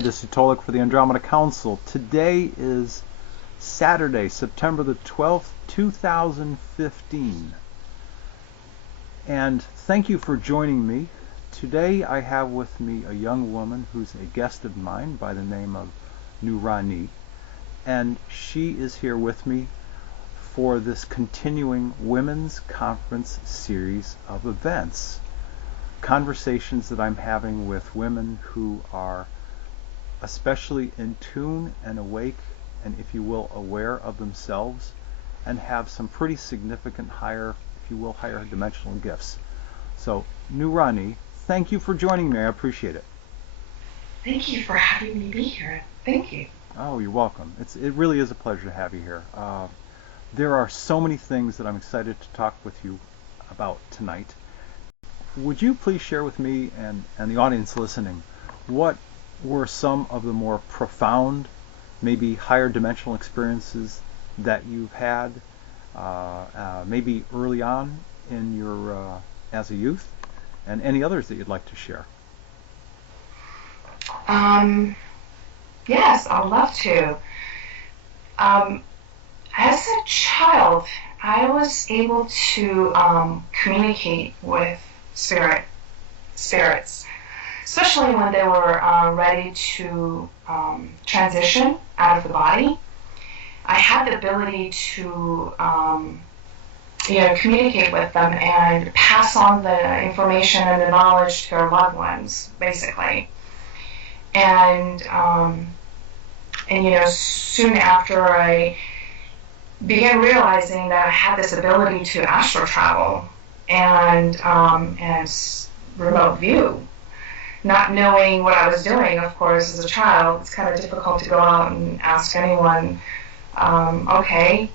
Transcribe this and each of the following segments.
Hi, this is Tolec for the Andromeda Council. Today is Saturday, September the 12th, 2015. And thank you for joining me. Today I have with me a young woman who's a guest of mine by the name of Nuraani. And she is here with me for this continuing Women's Conference series of events. Conversations that I'm having with women who are especially in tune and awake and, if you will, aware of themselves and have some pretty significant higher dimensional gifts. So, Nuraani, thank you for joining me. I appreciate it. Thank you for having me be here. Thank you. Oh, you're welcome. It really is a pleasure to have you here. There are so many things that I'm excited to talk with you about tonight. Would you please share with me and the audience listening what were some of the more profound, maybe higher dimensional experiences that you've had, maybe early on in your as a youth, and any others that you'd like to share? Yes, I'd love to. As a child, I was able to communicate with spirits, especially when they were ready to transition out of the body. I had the ability to communicate with them and pass on the information and the knowledge to their loved ones, basically. And soon after I began realizing that I had this ability to astral travel and remote view. Not knowing what I was doing, of course, as a child, it's kind of difficult to go out and ask anyone, okay,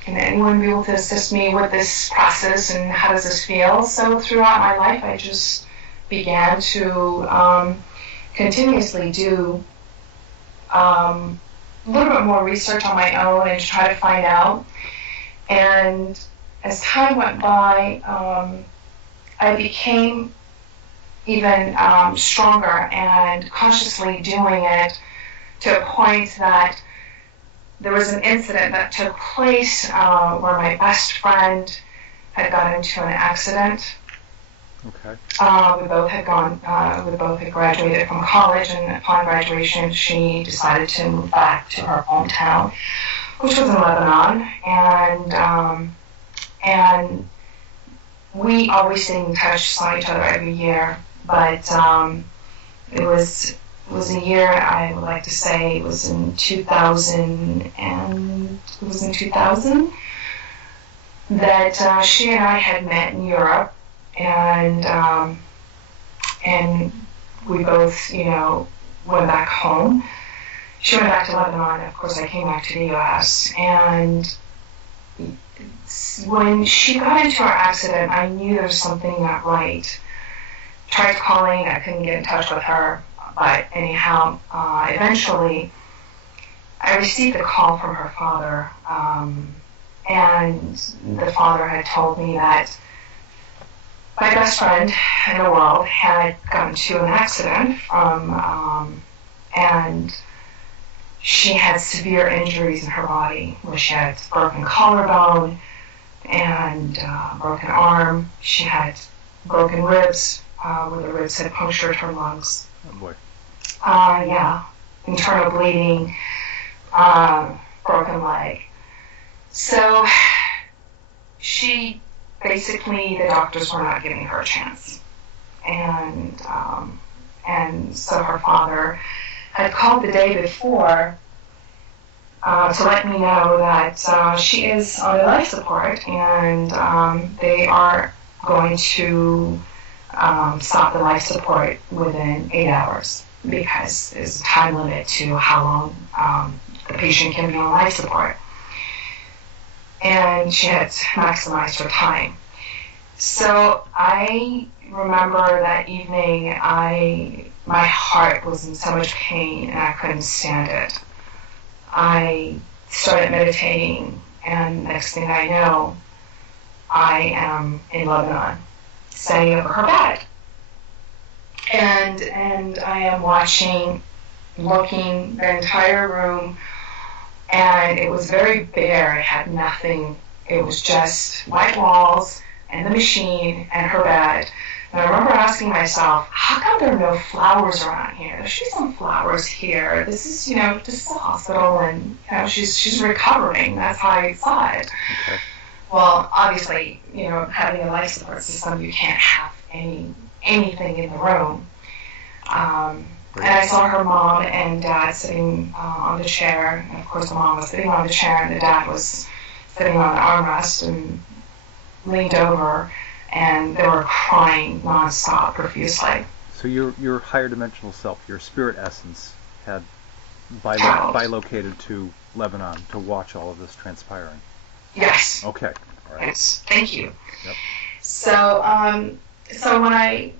can anyone be able to assist me with this process and how does this feel? So throughout my life, I just began to continuously do a little bit more research on my own and try to find out. And as time went by, I became even stronger and consciously doing it to a point that there was an incident that took place where my best friend had got into an accident. Okay. We both had graduated from college, and upon graduation, she decided to move back to her hometown, which was in Lebanon, and we always stayed in touch, saw each other every year, but it was a year, I would like to say, it was in 2000, that she and I had met in Europe. And we both, went back home. She went back to Lebanon. Of course, I came back to the U.S. And when she got into her accident, I knew there was something not right. Tried calling. I couldn't get in touch with her. But anyhow, eventually, I received a call from her father. And the father had told me that my best friend in the world had gotten into an accident and she had severe injuries in her body, where she had broken collarbone and broken arm. She had broken ribs, where the ribs had punctured her lungs. Oh boy. Internal bleeding, broken leg. So basically, the doctors were not giving her a chance. And so her father had called the day before to let me know that she is on life support and they are going to stop the life support within 8 hours because there's a time limit to how long the patient can be on life support. And she had maximized her time. So I remember that evening, my heart was in so much pain and I couldn't stand it. I started meditating, and next thing I know, I am in Lebanon, standing over her bed. And I am watching looking the entire room, and it was very bare. It had nothing. It was just white walls and the machine and her bed. And I remember asking myself, how come there are no flowers around here? There should be some flowers here. This is, this is a hospital, and she's recovering. That's how I saw it. Okay. Well, obviously, having a life support system, you can't have anything in the room. And I saw her mom and dad sitting on the chair. And of course, the mom was sitting on the chair, and the dad was sitting on the armrest and leaned over, and they were crying nonstop, profusely. So your higher dimensional self, your spirit essence, had bilocated to Lebanon to watch all of this transpiring. Yes. Okay. All right. Yes. Thank you. Yep. So when I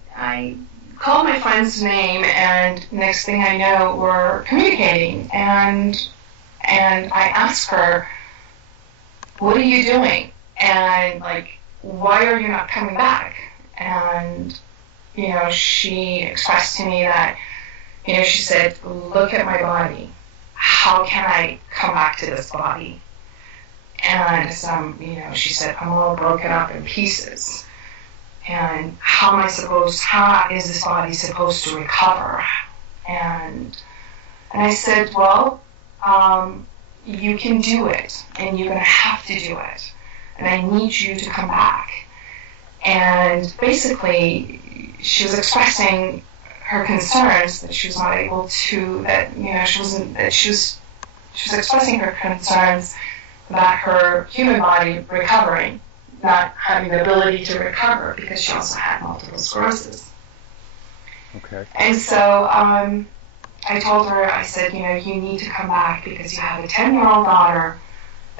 called my friend's name, and next thing I know, we're communicating, and I asked her, "What are you doing? And why are you not coming back?" And she expressed to me that, she said, "Look at my body. How can I come back to this body?" And she said, "I'm all broken up in pieces. And how is this body supposed to recover?" And I said, "Well, you can do it, and you're going to have to do it. And I need you to come back." And basically, she was expressing her concerns that she was not able to, she was expressing her concerns about her human body recovering, not having the ability to recover, because she also had multiple sclerosis. Okay. And so I told her, I said, you need to come back because you have a 10-year-old daughter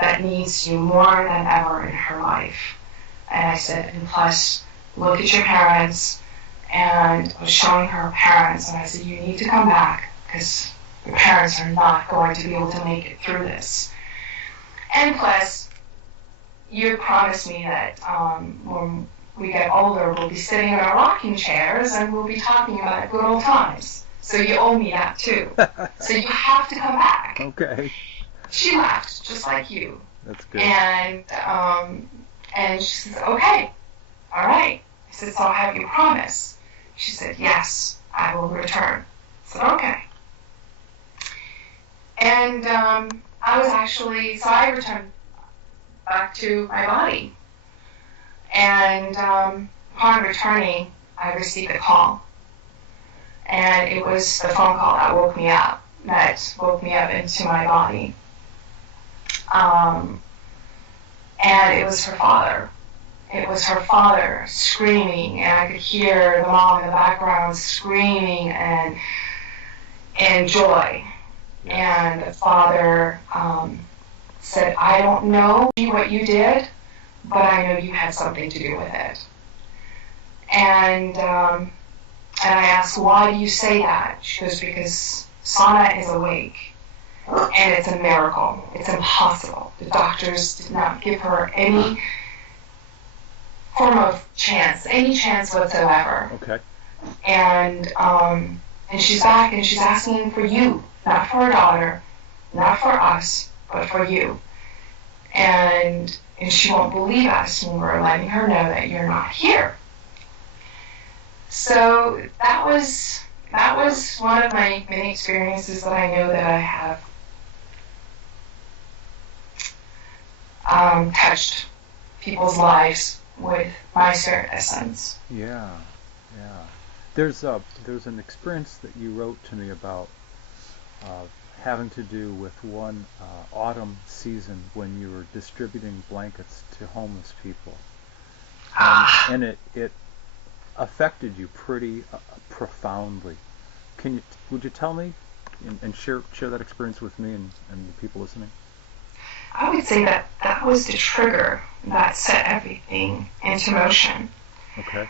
that needs you more than ever in her life. And I said, and plus, look at your parents. And I was showing her parents, and I said, you need to come back because your parents are not going to be able to make it through this. And plus, you promised me that when we get older, we'll be sitting in our rocking chairs and we'll be talking about good old times. So you owe me that too. So you have to come back. Okay. She laughed, just like you. That's good. And she says, "Okay, all right." I said, "So have you promised?" She said, "Yes, I will return." I said, "Okay." And I returned back to my body. And upon returning, I received a call. And it was the phone call that woke me up into my body. And it was her father. It was her father screaming, and I could hear the mom in the background screaming and joy. And the father said, "I don't know what you did, but I know you had something to do with it." And I asked, "Why do you say that?" She goes, "Because Sana is awake, and it's a miracle. It's impossible. The doctors did not give her any form of chance, any chance whatsoever." Okay. And she's back, and she's asking for you, not for her daughter, not for us, but for you. And she won't believe us when we're letting her know that you're not here. So that was one of my many experiences that I know that I have touched people's lives with my spirit essence. Yeah. There's an experience that you wrote to me about having to do with one autumn season when you were distributing blankets to homeless people, and it affected you pretty profoundly. Would you tell me and share that experience with me and the people listening? I would say that was the trigger that set everything into motion. Okay.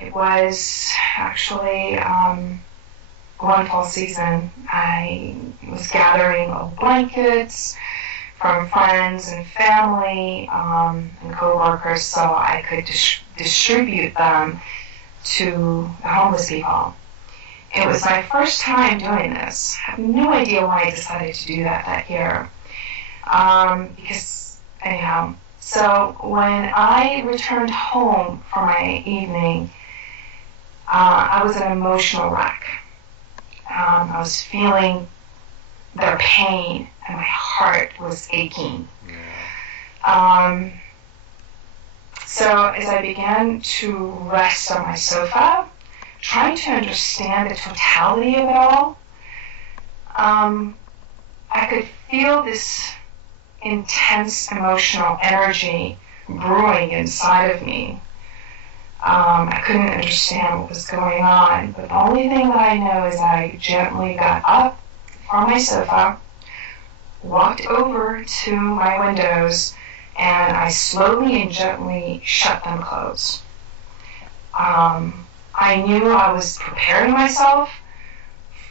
It was actually one fall season. I was gathering old blankets from friends and family and co-workers so I could distribute them to the homeless people. It was my first time doing this. I have no idea why I decided to do that year. Because, anyhow, so when I returned home for my evening, I was an emotional wreck. I was feeling their pain, and my heart was aching. So as I began to rest on my sofa, trying to understand the totality of it all, I could feel this intense emotional energy brewing inside of me. I couldn't understand what was going on, but the only thing that I know is I gently got up from my sofa, walked over to my windows, and I slowly and gently shut them closed. I knew I was preparing myself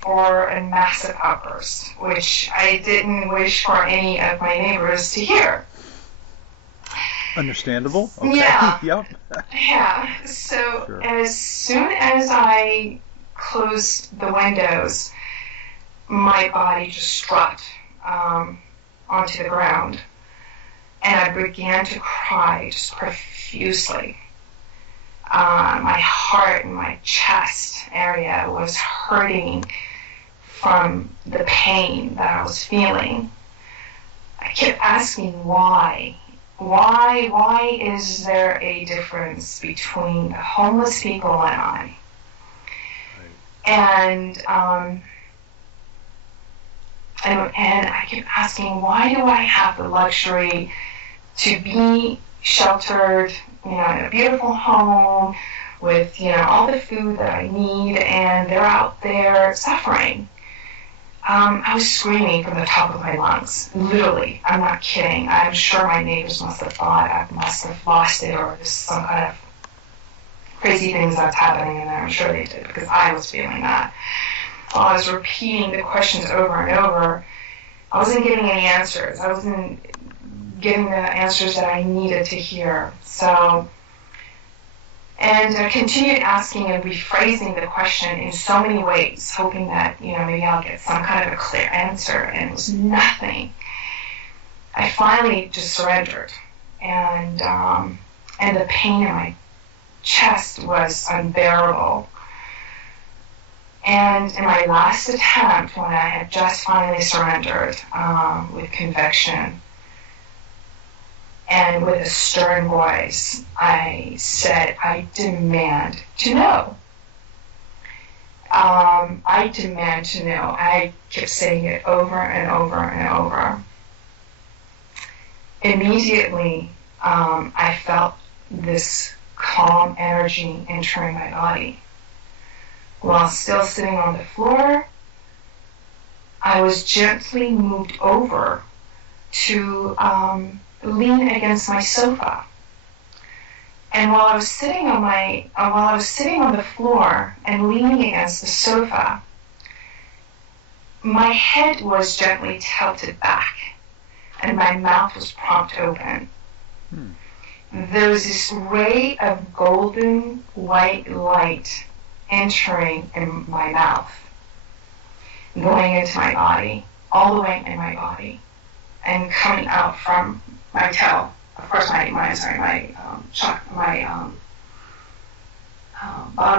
for a massive outburst, which I didn't wish for any of my neighbors to hear. Understandable. Okay. Yeah. Yep. Yeah. So Sure. as soon as I closed the windows, my body just dropped onto the ground, and I began to cry just profusely. My heart and my chest area was hurting from the pain that I was feeling. I kept asking why. Why is there a difference between the homeless people and I? And I kept asking, why do I have the luxury to be sheltered, in a beautiful home with, all the food that I need, and they're out there suffering? I was screaming from the top of my lungs, literally. I'm not kidding. I'm sure my neighbors must have thought I must have lost it, or there's some kind of crazy things that's happening in there. I'm sure they did, because I was feeling that. While I was repeating the questions over and over, I wasn't getting any answers. I wasn't getting the answers that I needed to hear. And I continued asking and rephrasing the question in so many ways, hoping that, maybe I'll get some kind of a clear answer, and it was nothing. I finally just surrendered, and the pain in my chest was unbearable. And in my last attempt, when I had just finally surrendered with conviction, and with a stern voice, I said, I demand to know. I demand to know. I kept saying it over and over and over. Immediately, I felt this calm energy entering my body. While still sitting on the floor, I was gently moved over to lean against my sofa. And while I was sitting on the floor and leaning against the sofa, my head was gently tilted back, and my mouth was propped open. There was this ray of golden white light entering in my mouth, going into my body, all the way in my body, and coming out from my tail. Of course, my bottom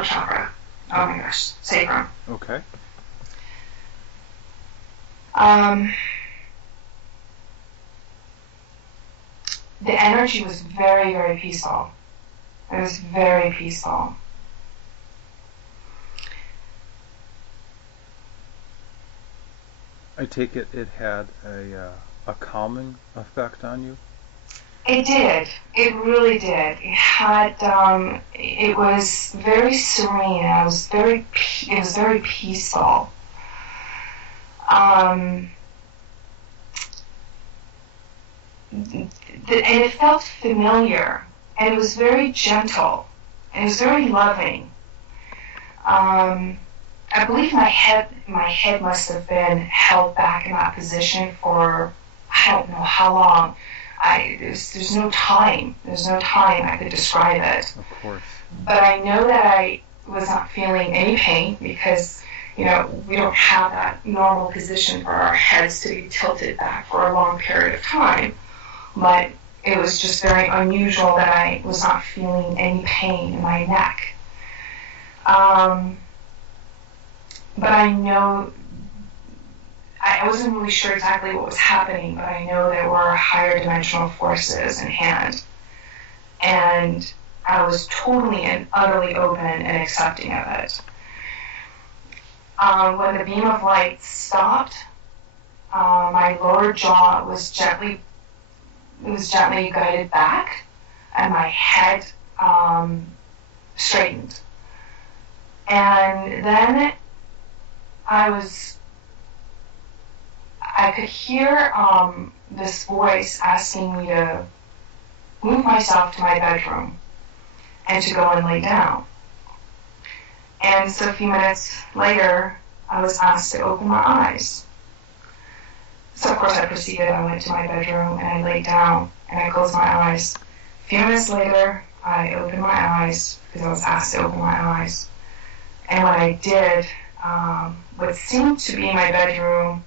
chakra. Oh my gosh, sacrum. Okay. The energy was very, very peaceful. It was very peaceful. I take it had a calming effect on you? It did. It really did. It had. It was very serene. It was very peaceful. And it felt familiar. And it was very gentle. And it was very loving. I believe my head must have been held back in that position for I don't know how long. There's no time. There's no time I could describe it. Of course. But I know that I was not feeling any pain because we don't have that normal position for our heads to be tilted back for a long period of time. But it was just very unusual that I was not feeling any pain in my neck. But I know, I wasn't really sure exactly what was happening, but I know there were higher dimensional forces in hand. And I was totally and utterly open and accepting of it. When the beam of light stopped, my lower jaw was gently guided back, and my head straightened. And then I could hear this voice asking me to move myself to my bedroom and to go and lay down. And so a few minutes later, I was asked to open my eyes. So of course I proceeded. I went to my bedroom and I laid down and I closed my eyes. A few minutes later, I opened my eyes because I was asked to open my eyes. And when I did, what seemed to be my bedroom,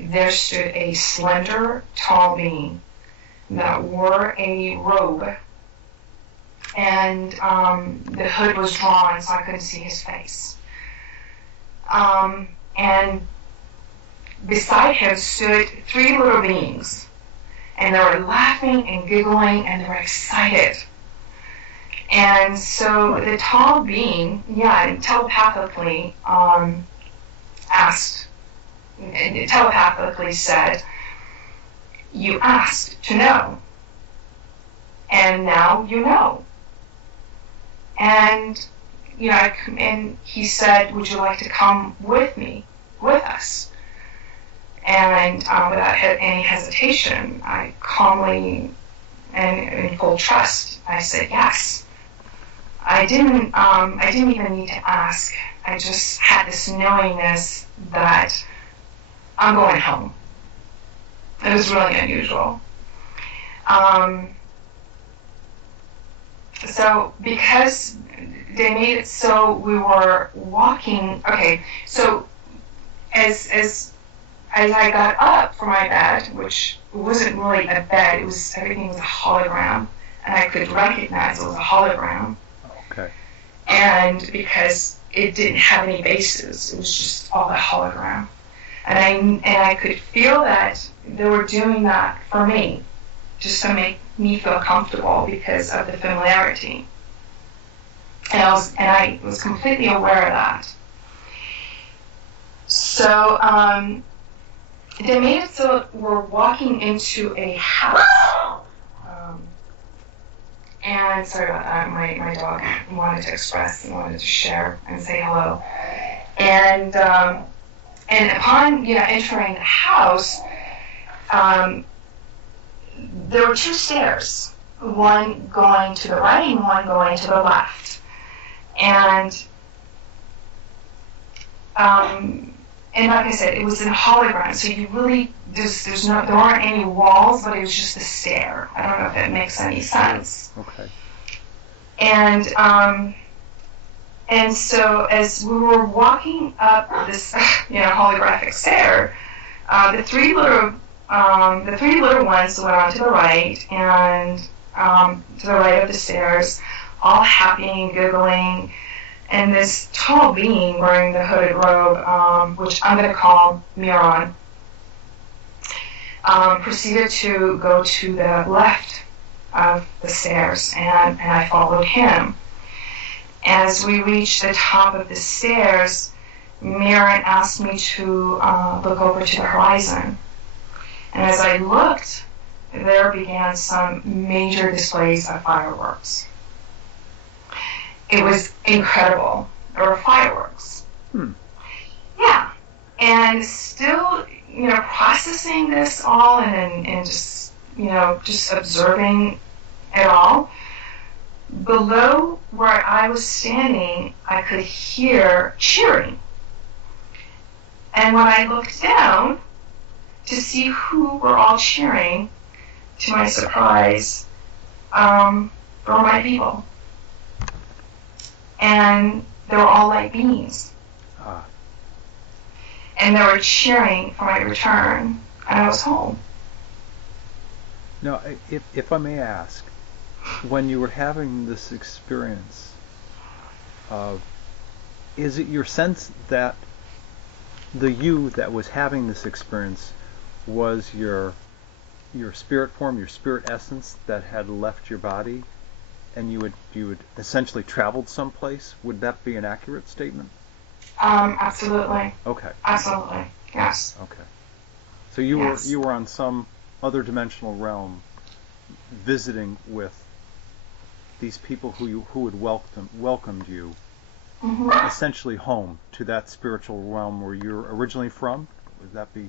there stood a slender, tall being that wore a robe, and the hood was drawn so I couldn't see his face. And beside him stood three little beings, and they were laughing and giggling, and they were excited. And so the tall being, telepathically said, "You asked to know, and now you know." And and he said, "Would you like to come with us?" And without any hesitation, I calmly and in full trust, I said yes. I didn't even need to ask. I just had this knowingness that I'm going home. It was really unusual. So because they made it so we were walking, okay, so as I got up from my bed, which wasn't really a bed, everything was a hologram, and I could recognize it was a hologram. Okay. And because it didn't have any bases, it was just all a hologram. And I could feel that they were doing that for me, just to make me feel comfortable because of the familiarity. And I was completely aware of that. So they made it so we're walking into a house. And sorry about that, my dog wanted to express and wanted to share and say hello. And upon entering the house, there were two stairs, one going to the right and one going to the left. And like I said, it was in hologram, so you really there weren't any walls, but it was just a stair. I don't know if that makes any sense. Okay. And so as we were walking up this holographic stair, the three little ones went on to the right, and to the right of the stairs, all happy and giggling. And this tall being wearing the hooded robe, which I'm going to call Nuraani, proceeded to go to the left of the stairs, and I followed him. As we reached the top of the stairs, Nuraani asked me to look over to the horizon. And as I looked, there began some major displays of fireworks. It was incredible. There were fireworks. Yeah. And still, processing this all and just, just observing it all. Below where I was standing, I could hear cheering. And when I looked down to see who were all cheering, to my surprise, there were my people. And they were all light beings. and they were cheering for my return, and I was home. Now, if I may ask, when you were having this experience, is it your sense that the you that was having this experience was your spirit form, your spirit essence that had left your body, and you had essentially traveled someplace? Would that be an accurate statement? Absolutely. Okay. Absolutely. Yes. Okay. So you were on some other dimensional realm, visiting with these people who had welcomed you, essentially home to that spiritual realm where you're originally from. Would that be?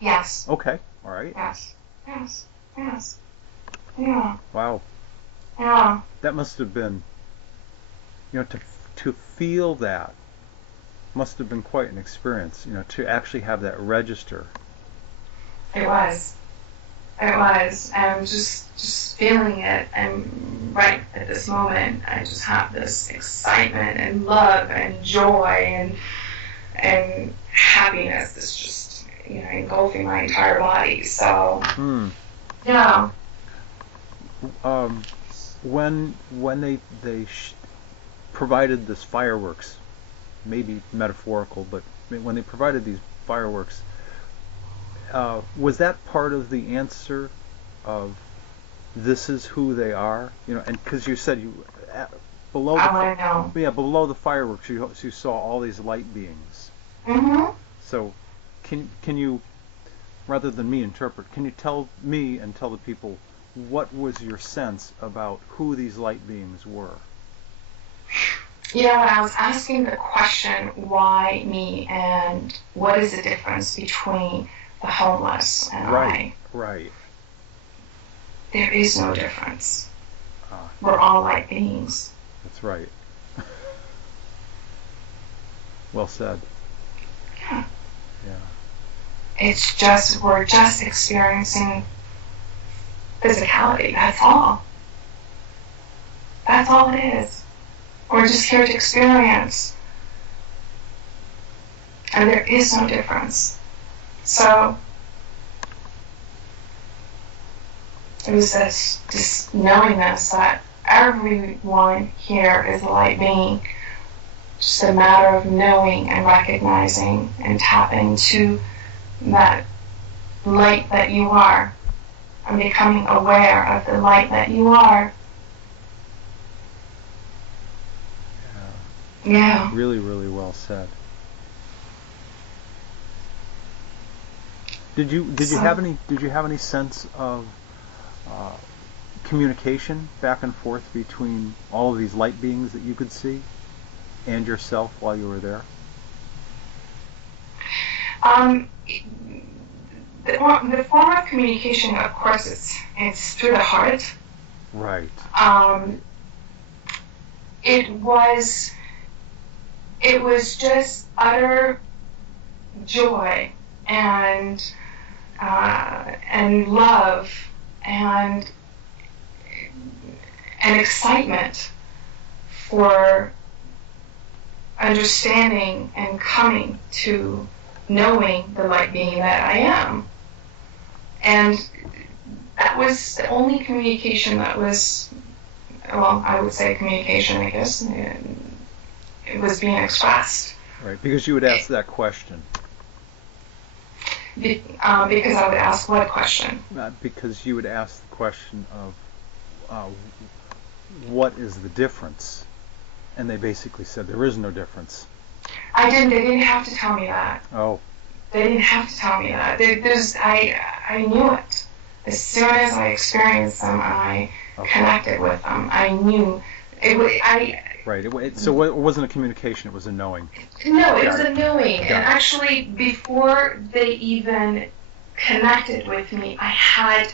Yes. Okay. All right. Yes. Yes. Yes. Yeah. Wow. Yeah. That must have been, to feel that must have been quite an experience, to actually have that register. It was. It was. And just feeling it, and right at this moment, I just have this excitement and love and joy and happiness that's just, engulfing my entire body. So, yeah. When they provided this fireworks, maybe metaphorical, but when they provided these fireworks, was that part of the answer of this is who they are? And because you said below below the fireworks you saw all these light beings. So can you, rather than me interpret, can you tell me and tell the people what was your sense about who these light beings were? When I was asking the question, why me, and what is the difference between the homeless and I? Right. There is no difference. We're all light beings. That's right. Well said. Yeah. Yeah. It's just, we're just experiencing physicality. That's all. That's all it is. We're just here to experience. And there is no difference. So, it was this knowingness that everyone here is a light being. Just a matter of knowing and recognizing and tapping to that light that you are, and becoming aware of the light that you are. Yeah. Really, really well said. Did you have any sense of communication back and forth between all of these light beings that you could see and yourself while you were there? The form of communication, of course, it's through the heart. Right. It was just utter joy and love and excitement for understanding and coming to knowing the light being that I am. And that was the only communication that was, well, I would say communication, I guess. It was being expressed. Right, because you would ask that question. Because I would ask what question? Because you would ask the question of what is the difference? And they basically said there is no difference. They didn't have to tell me that. Oh. They didn't have to tell me that. I knew it. As soon as I experienced them, I connected with them. I knew it. Right. So it wasn't a communication; it was a knowing. No, it was a knowing. And actually, before they even connected with me, I had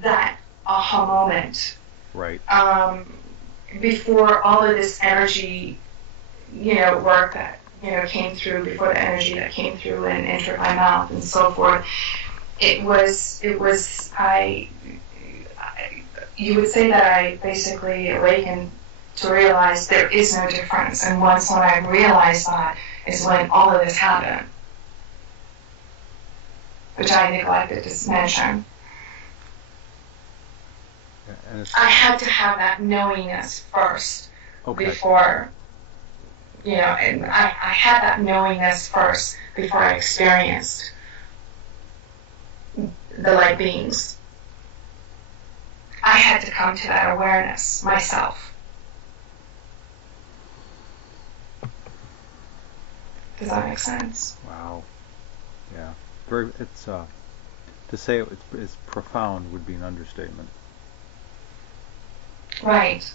that aha moment. Right. Before all of this energy, work that came through, before the energy that came through and entered my mouth and so forth, it was you would say that I basically awakened to realize there is no difference. And once when I realized that, is when all of this happened, which I neglected to mention. And I had to have that knowingness first, okay. before, and I had that knowingness first before I experienced the light beings. I had to come to that awareness myself. Does that make sense? Wow. Yeah. It's to say it's profound would be an understatement. Right.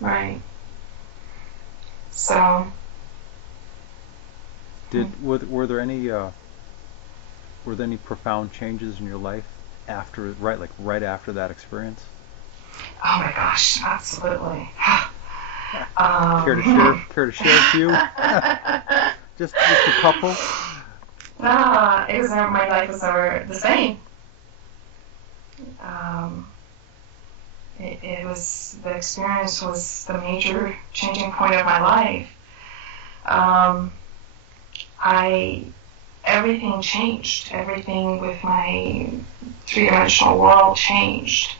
Right. So. Were there any profound changes in your life right after that experience? Oh my gosh, absolutely. Care to share a few? just a couple. It was never, my life was never the same. It was, the experience was the major changing point of my life. Everything changed. Everything with my three-dimensional world changed.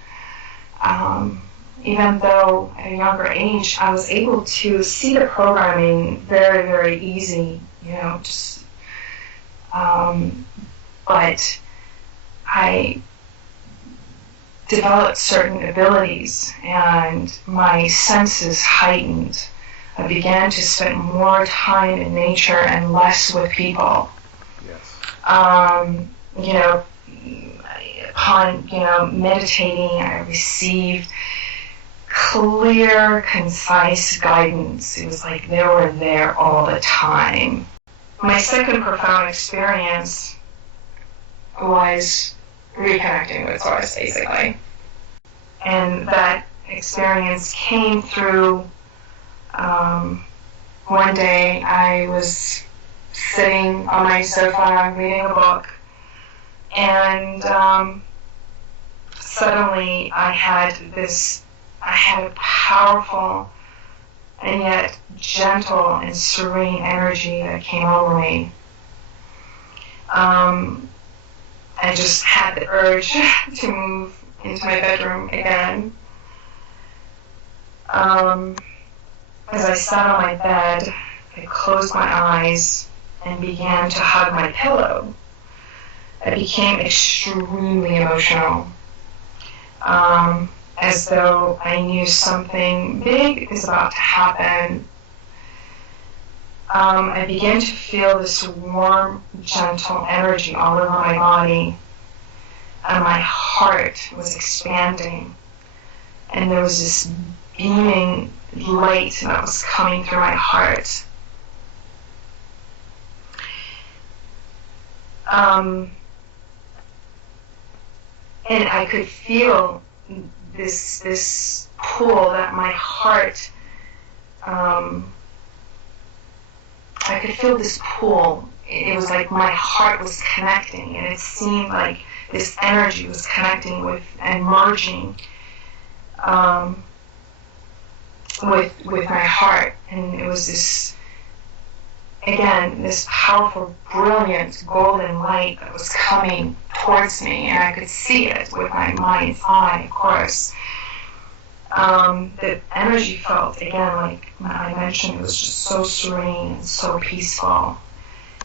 Even though at a younger age I was able to see the programming very, very easy, but I developed certain abilities and my senses heightened. I began to spend more time in nature and less with people. Yes. Upon meditating, I received clear, concise guidance. It was like they were there all the time. My second profound experience was reconnecting with Source, basically. And that experience came through one day I was sitting on my sofa reading a book, and suddenly I had a powerful and yet gentle and serene energy that came over me. I just had the urge to move into my bedroom again. As I sat on my bed, I closed my eyes and began to hug my pillow. I became extremely emotional, as though I knew something big is about to happen. I began to feel this warm, gentle energy all over my body, and my heart was expanding, and there was this beaming light that was coming through my heart. And I could feel this pull that my heart, I could feel this pull. It was like my heart was connecting, and it seemed like this energy was connecting with and merging with my heart. And it was this powerful, brilliant, golden light that was coming towards me, and I could see it with my mind's eye, of course. The energy felt, again, like I mentioned, it was just so serene and so peaceful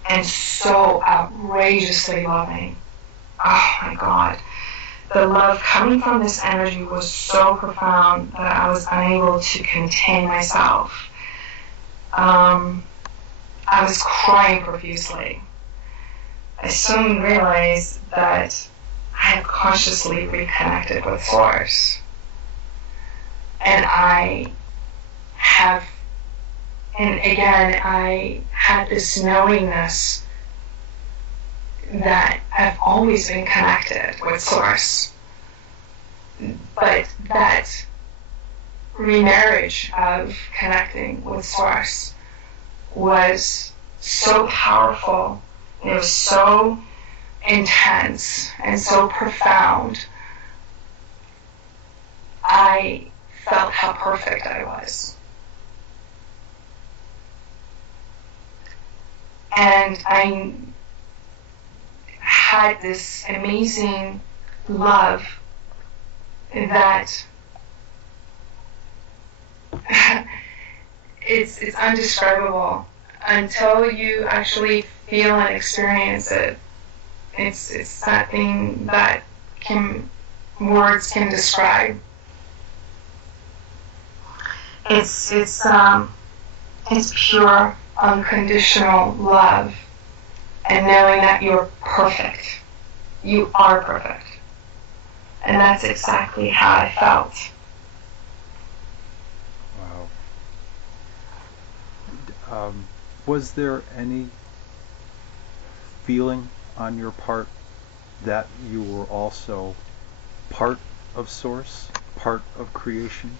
and so outrageously loving. Oh my God. The love coming from this energy was so profound that I was unable to contain myself. I was crying profusely. I soon realized that I had consciously reconnected with Source. And I had this knowingness that I've always been connected with Source. But that remarriage of connecting with Source was so powerful, it was so intense and so profound. I felt how perfect I was. And I had this amazing love that it's undescribable until you actually feel and experience it. It's something that words can describe. It's pure, unconditional love, and knowing that you're perfect. You are perfect. And that's exactly how I felt. Wow. Was there any feeling on your part that you were also part of Source, part of creation?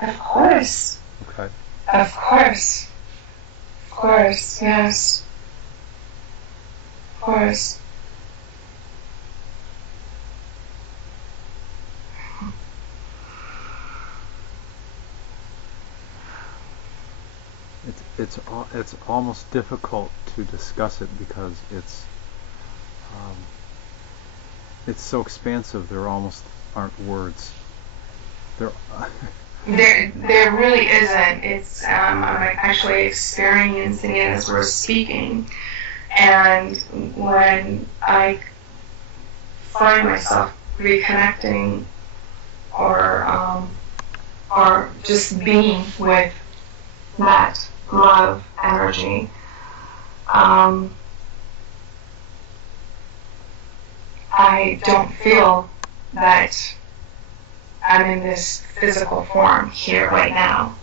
Of course. Okay. Of course. Of course, yes. Of course. It's almost difficult to discuss it because it's so expansive. There almost aren't words. There really isn't. It's I'm actually experiencing it as we're speaking, and when I find myself reconnecting or just being with that love energy, I don't feel that I'm in this physical form here right now.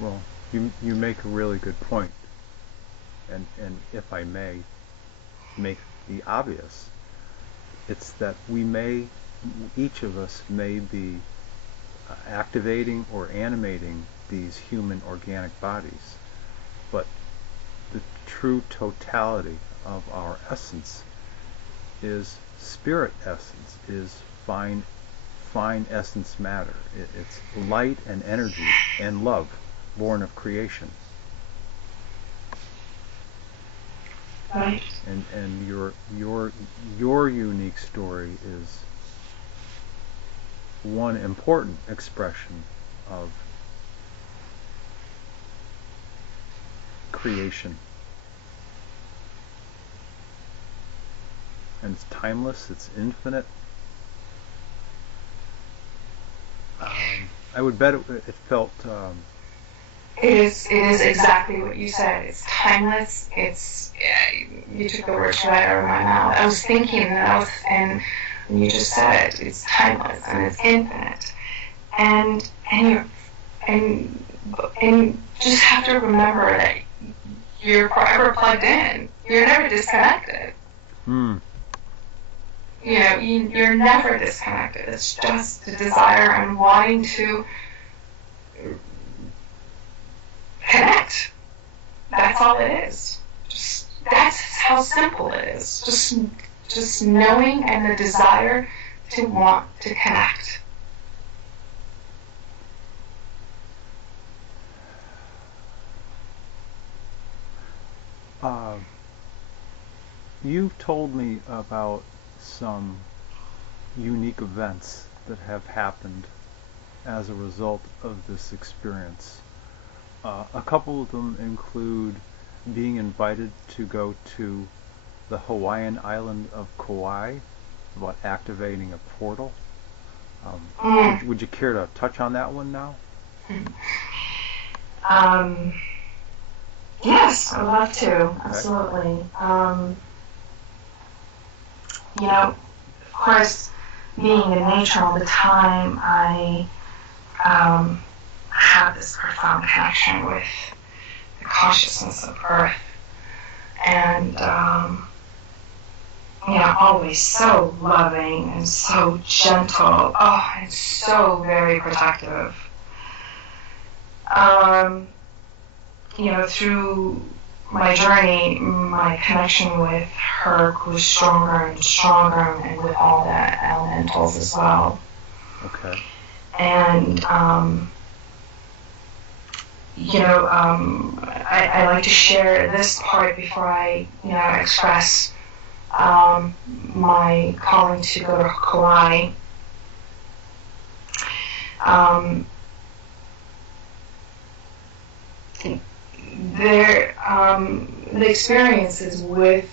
Well, you make a really good point, and if I may make the obvious, it's that each of us may be activating or animating these human organic bodies, but the true totality of our essence is spirit essence, is fine essence matter. It's light and energy and love, born of creation. Right. And your unique story is one important expression of creation. And it's timeless, it's infinite. I would bet it felt... It is exactly what you said. It's timeless. You took the words right out of my mouth. I was thinking and you just said it. It's timeless and it's infinite. And you just have to remember that you're forever plugged in. You're never disconnected. You know, you're never disconnected. It's just the desire and wanting to connect. That's all it is. That's how simple it is. Just knowing and the desire to want to connect. You've told me about some unique events that have happened as a result of this experience. A couple of them include being invited to go to the Hawaiian island of Kauai, about activating a portal. Would you care to touch on that one now? Yes, I'd love to. Okay. Absolutely. You know, of course, being in nature all the time, I have this profound connection with the consciousness of Earth. And, always so loving and so gentle. Oh, and so very protective. Through my journey, my connection with her grew stronger and stronger, and with all the elementals as well. Okay. And I like to share this part before I, express my calling to go to Kauai. The experiences with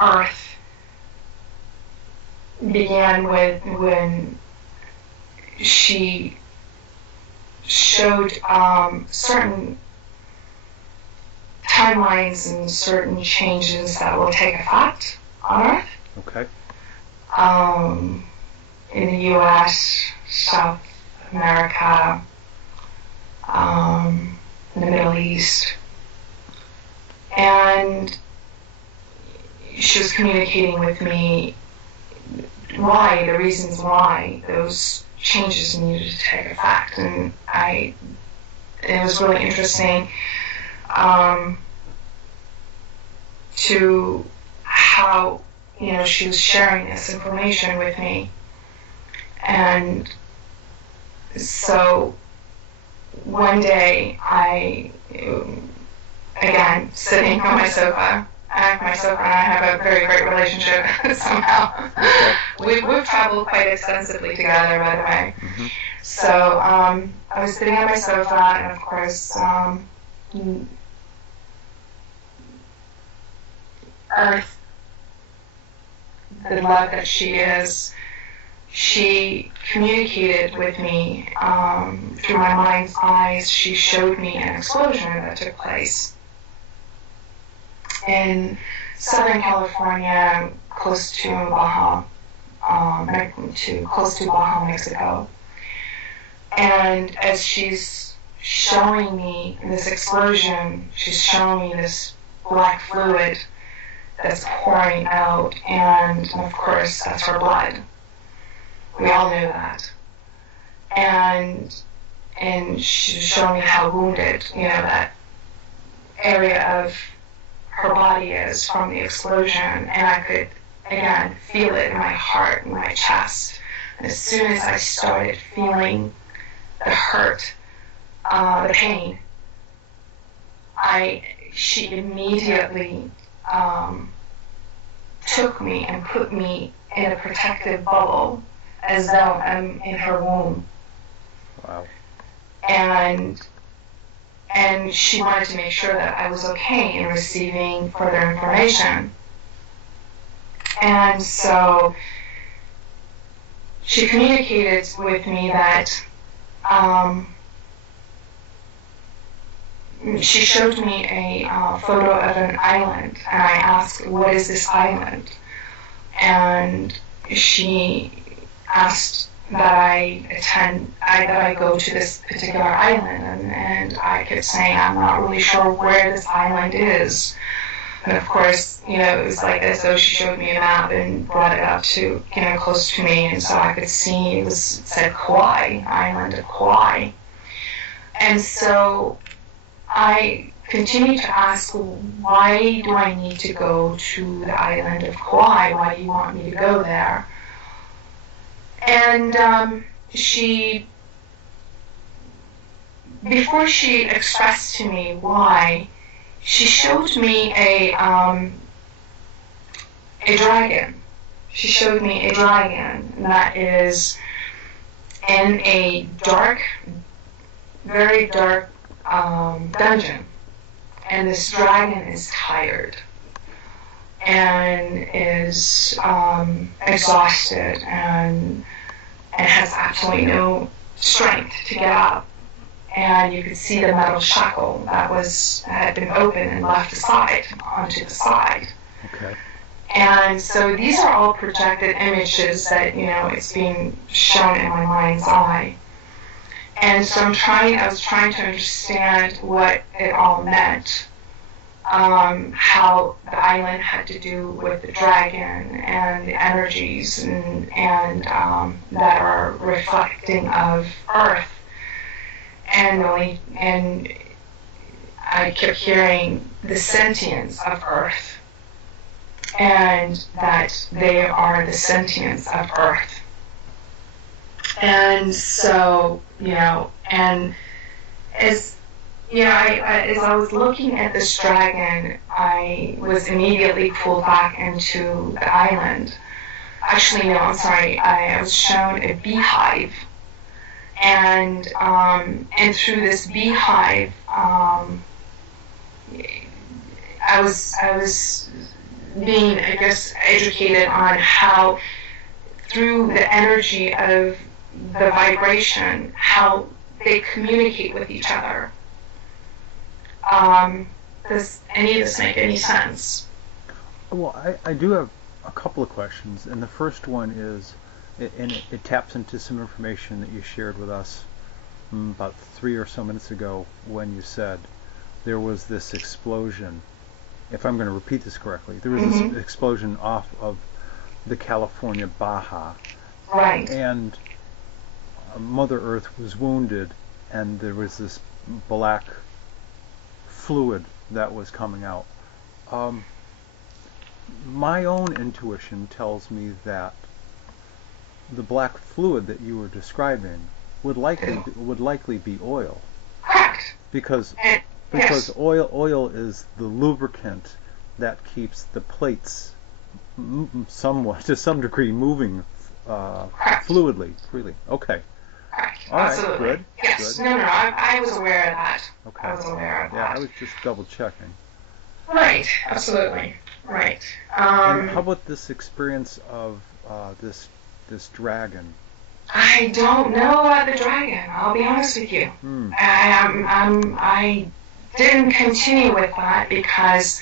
Earth began when she showed certain timelines and certain changes that will take effect on Earth. Okay. In the U.S., South America, in the Middle East. And she was communicating with me the reasons why those changes needed to take effect. And it was really interesting to how, she was sharing this information with me. And so one day again, sitting on my sofa, and my sofa and I have a very great relationship somehow. Okay. We've traveled quite extensively together, by the way. Mm-hmm. So I was sitting on my sofa, and of course, Earth, the love that she is, she communicated with me through my mind's eyes. She showed me an explosion that took place in Southern California, close to Baja, close to Baja, Mexico. And as she's showing me this explosion, she's showing me this black fluid that's pouring out, and of course that's her blood. We all knew that. And she was showing me how wounded, that area of her body is from the explosion, and I could, again, feel it in my heart and my chest. And as soon as I started feeling the hurt, the pain, she immediately took me and put me in a protective bubble, as though I'm in her womb. Wow. And she wanted to make sure that I was okay in receiving further information. And so she communicated with me that she showed me a photo of an island, and I asked, what is this island? And she asked that I go to this particular island, and I kept saying, I'm not really sure where this island is. And of course, it was like as though she showed me a map and brought it up to, close to me, and so I could see it said Kauai, island of Kauai. And so I continued to ask, why do I need to go to the island of Kauai? Why do you want me to go there? And before she expressed to me why, she showed me a dragon. She showed me a dragon that is in a dark, very dark dungeon. And this dragon is tired and is exhausted and has absolutely no strength to get up. And you could see the metal shackle that had been open and left aside onto the side. Okay. And so these are all projected images that, it's being shown in my mind's eye. And so I was trying to understand what it all meant, how the island had to do with the dragon and the energies and that are reflecting of Earth. And I kept hearing the sentience of Earth, and that they are the sentience of Earth. And so, and as As I was looking at this dragon, I was immediately pulled back into the island. Actually, no, I'm sorry. I was shown a beehive, and through this beehive, I was being, I guess, educated on how, through the energy of the vibration, how they communicate with each other. Does any of this make any sense? Well, I do have a couple of questions, and the first one is, and it taps into some information that you shared with us about 3 or so minutes ago when you said there was this explosion. If I'm going to repeat this correctly, there was this explosion off of the California Baja. Right. And Mother Earth was wounded, and there was this black fluid that was coming out. My own intuition tells me that the black fluid that you were describing would likely be oil. Correct. Because Yes. oil is the lubricant that keeps the plates somewhat, to some degree, moving freely. Okay. Correct. All right. Absolutely. Good. Yes. Good. No. I was aware of that. Okay. I was aware of Yeah, that. I was just double checking. Right. Absolutely. Right. And how about this experience of this dragon? I don't know about the dragon. I'll be honest with you. I didn't continue with that because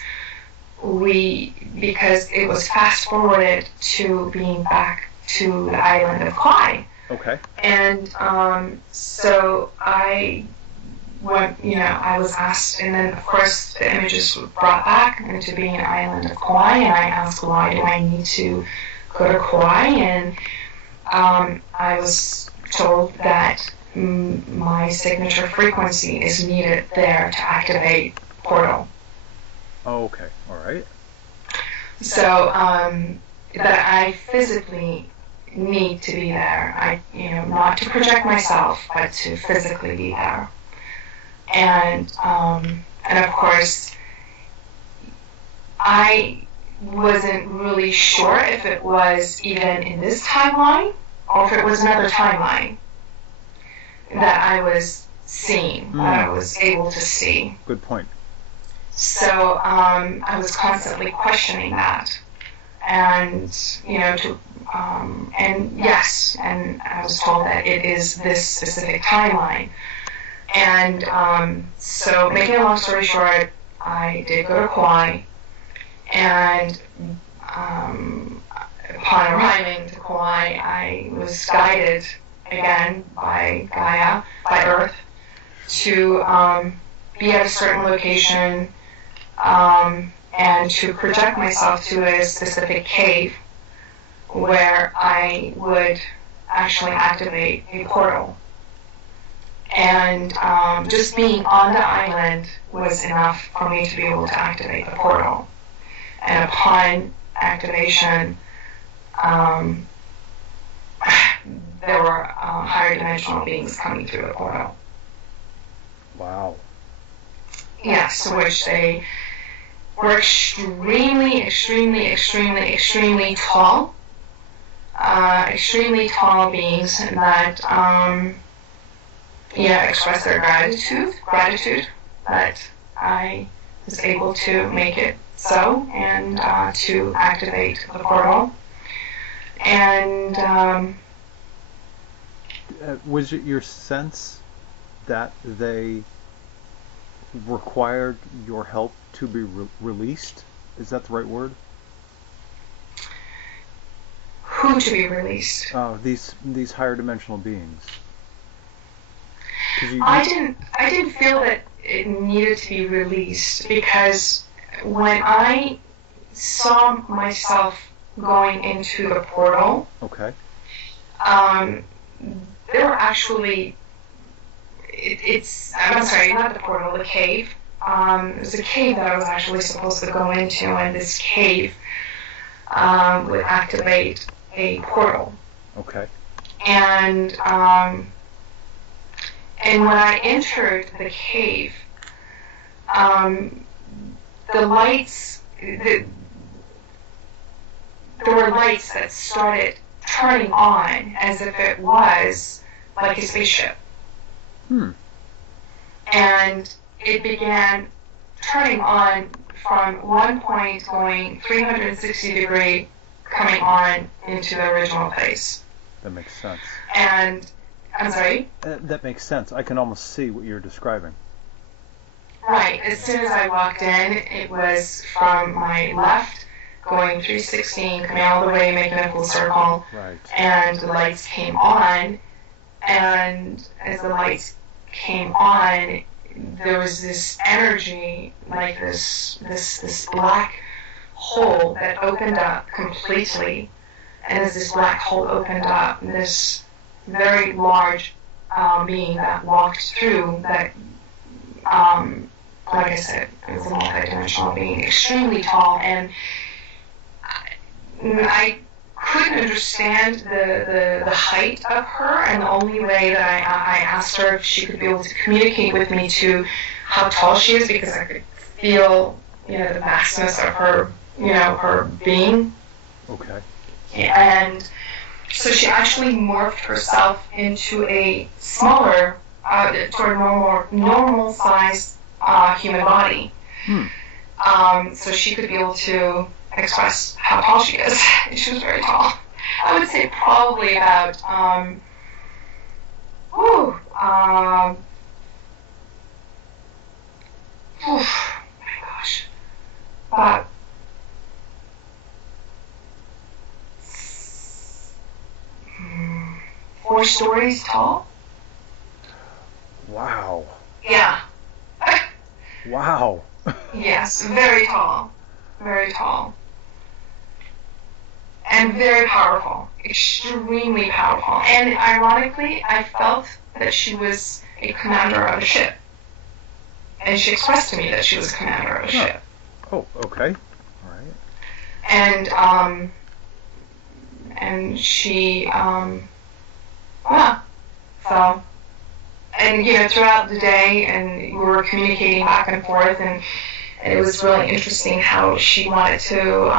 it was fast forwarded to being back to the island of Kauai. Okay. And so I was asked, and then of course the images were brought back into being an island of Kauai, and I asked, why do I need to go to Kauai? And I was told that my signature frequency is needed there to activate portal. Oh, okay. All right. So that I physically need to be there. Not to project myself, but to physically be there. And of course, I wasn't really sure if it was even in this timeline or if it was another timeline that I was seeing, that I was able to see. Good point. So I was constantly questioning that, and and I was told that it is this specific timeline. And so, making a long story short, I did go to Kauai, and upon arriving to Kauai, I was guided again by Gaia, by Earth, to be at a certain location and to project myself to a specific cave where I would actually activate a portal. And just being on the island was enough for me to be able to activate the portal. And upon activation, there were higher dimensional beings coming through the portal. Wow. Yes, which they were extremely, extremely, extremely, extremely tall. Extremely tall beings that express their gratitude that I was able to make it so, and to activate the portal. And was it your sense that they required your help to be released? Is that the right word? Who to be released? These higher dimensional beings. I didn't feel that it needed to be released, because when I saw myself going into the portal, okay, there were actually I'm sorry, not the portal, the cave. It was a cave that I was actually supposed to go into, and this cave would activate a portal. Okay. And when I entered the cave, the lights, there were lights that started turning on as if it was like a spaceship. And it began turning on from one point, going 360 degree, coming on into the original place. That makes sense. And, I'm sorry? That makes sense. I can almost see what you're describing. Right. As soon as I walked in, it was from my left, going 316, coming all the way, making a full circle. Right. And the lights came on. And as the lights came on, there was this energy, like this black hole that opened up completely. And as this black hole opened up, this very large being that walked through, that, like I said, it was a multidimensional being, extremely tall, and I couldn't understand the height of her, and the only way that I asked her if she could be able to communicate with me to how tall she is, because I could feel, the vastness of her, her being. Okay. And so she actually morphed herself into a smaller, toward normal size human body. So she could be able to express how tall she is. She was very tall. I would say probably about, about 4 stories tall. Wow. Yeah. Wow. Yes, very tall. Very tall. And very powerful. Extremely powerful. And ironically, I felt that she was a commander of a ship. And she expressed to me that she was a commander of a ship. Oh, okay. All right. And she, so, and throughout the day, and we were communicating back and forth, and it was really interesting how she wanted to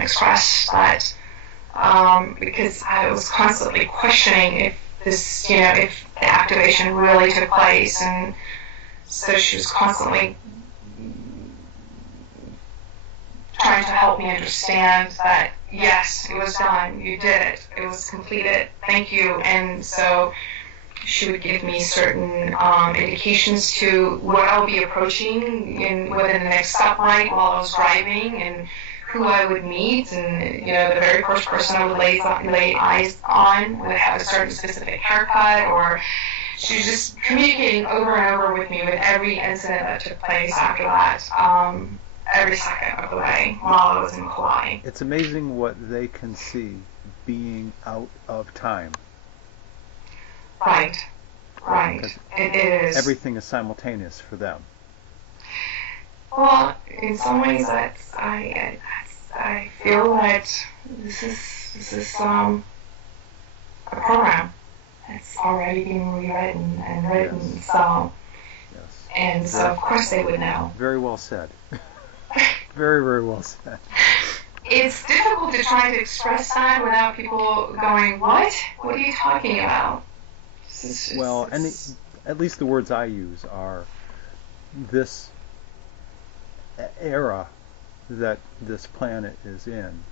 express that, because I was constantly questioning if this, if the activation really took place, and so she was constantly trying to help me understand that, yes, it was done, you did it, it was completed, thank you. And so she would give me certain indications to what I'll be approaching within the next stoplight while I was driving, and who I would meet, and the very first person I would lay eyes on would have a certain specific haircut, or she was just communicating over and over with me with every incident that took place after that. Every second of the way while I was in Kauai. It's amazing what they can see being out of time. Right. It is. Everything is simultaneous for them. Well, in some ways, I feel that this is a program that's already being rewritten and written. Yes. So, yes. And so of course they would know. Very well said. Very, very well said. It's difficult to try to express that without people going, "What? What are you talking about?" Well, and at least the words I use are this era that this planet is in.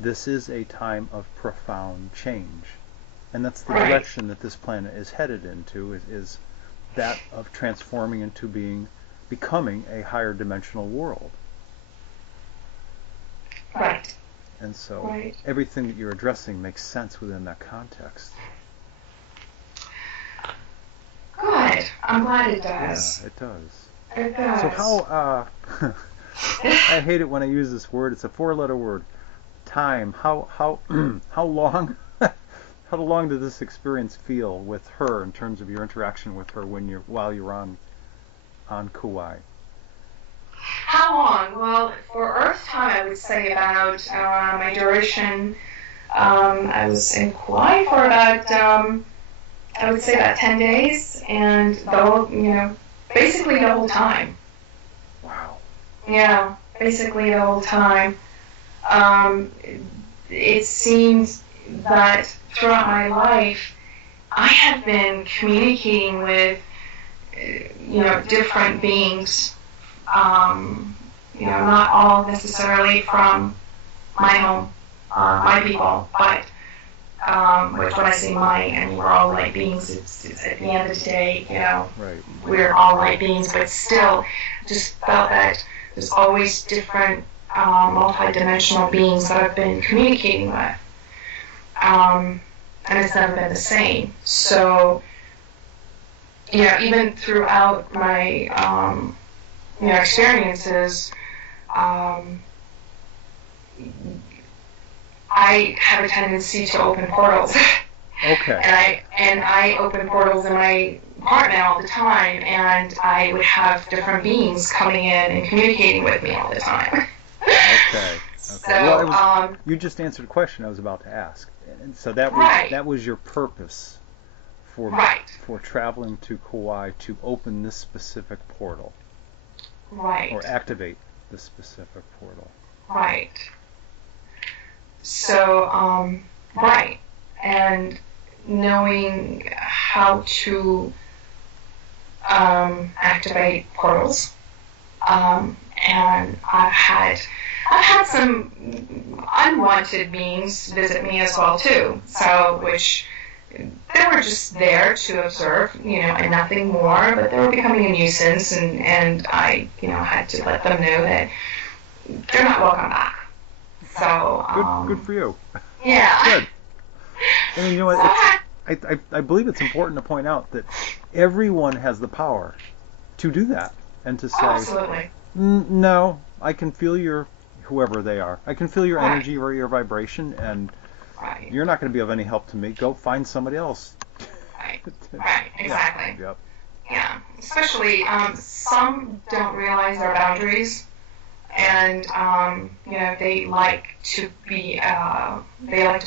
This is a time of profound change, and that's the direction that this planet is headed into. Is that of transforming into becoming a higher dimensional world. Right. And so everything that you're addressing makes sense within that context. Good. I'm glad it does. Yeah, it does. It does. So how, I hate it when I use this word, it's a 4-letter word, time. How long, how long did this experience feel with her in terms of your interaction with her while you're on Kauai? How long? Well, for Earth time, I would say about my duration. I was in Kauai for about, I would say about 10 days, and basically the whole time. Yeah, basically the whole time. It seems that throughout my life, I have been communicating with, different beings. Not all necessarily from my home or my people, but which when I say my, I mean we're all light beings. It's at the end of the day, Right. we're all light beings, but still, just felt that there's always different multi-dimensional beings that I've been communicating with, and it's never been the same. So, even throughout my experiences, I have a tendency to open portals. Okay. and I open portals in my apartment all the time, and I would have different beings coming in and communicating with me all the time. Okay. So, Well, you just answered a question I was about to ask, and so that was right. that was your purpose for Right. for traveling to Kauai, to open this specific portal Right. or activate this specific portal. Right. So, right. And knowing how to activate portals. And I've had some unwanted beings visit me as well too. So, which they were just there to observe, and nothing more. But they were becoming a nuisance, and I, had to let them know that they're not welcome back. So, Good for you. Yeah. Good. And you know what? I believe it's important to point out that everyone has the power to do that and to say, Absolutely. No, I can feel your, whoever they are, I can feel your Right. energy or your vibration, and Right. you're not going to be of any help to me. Go find somebody else. Right. Right. Exactly. Yep. Yeah. Especially some don't realize their boundaries, and they like to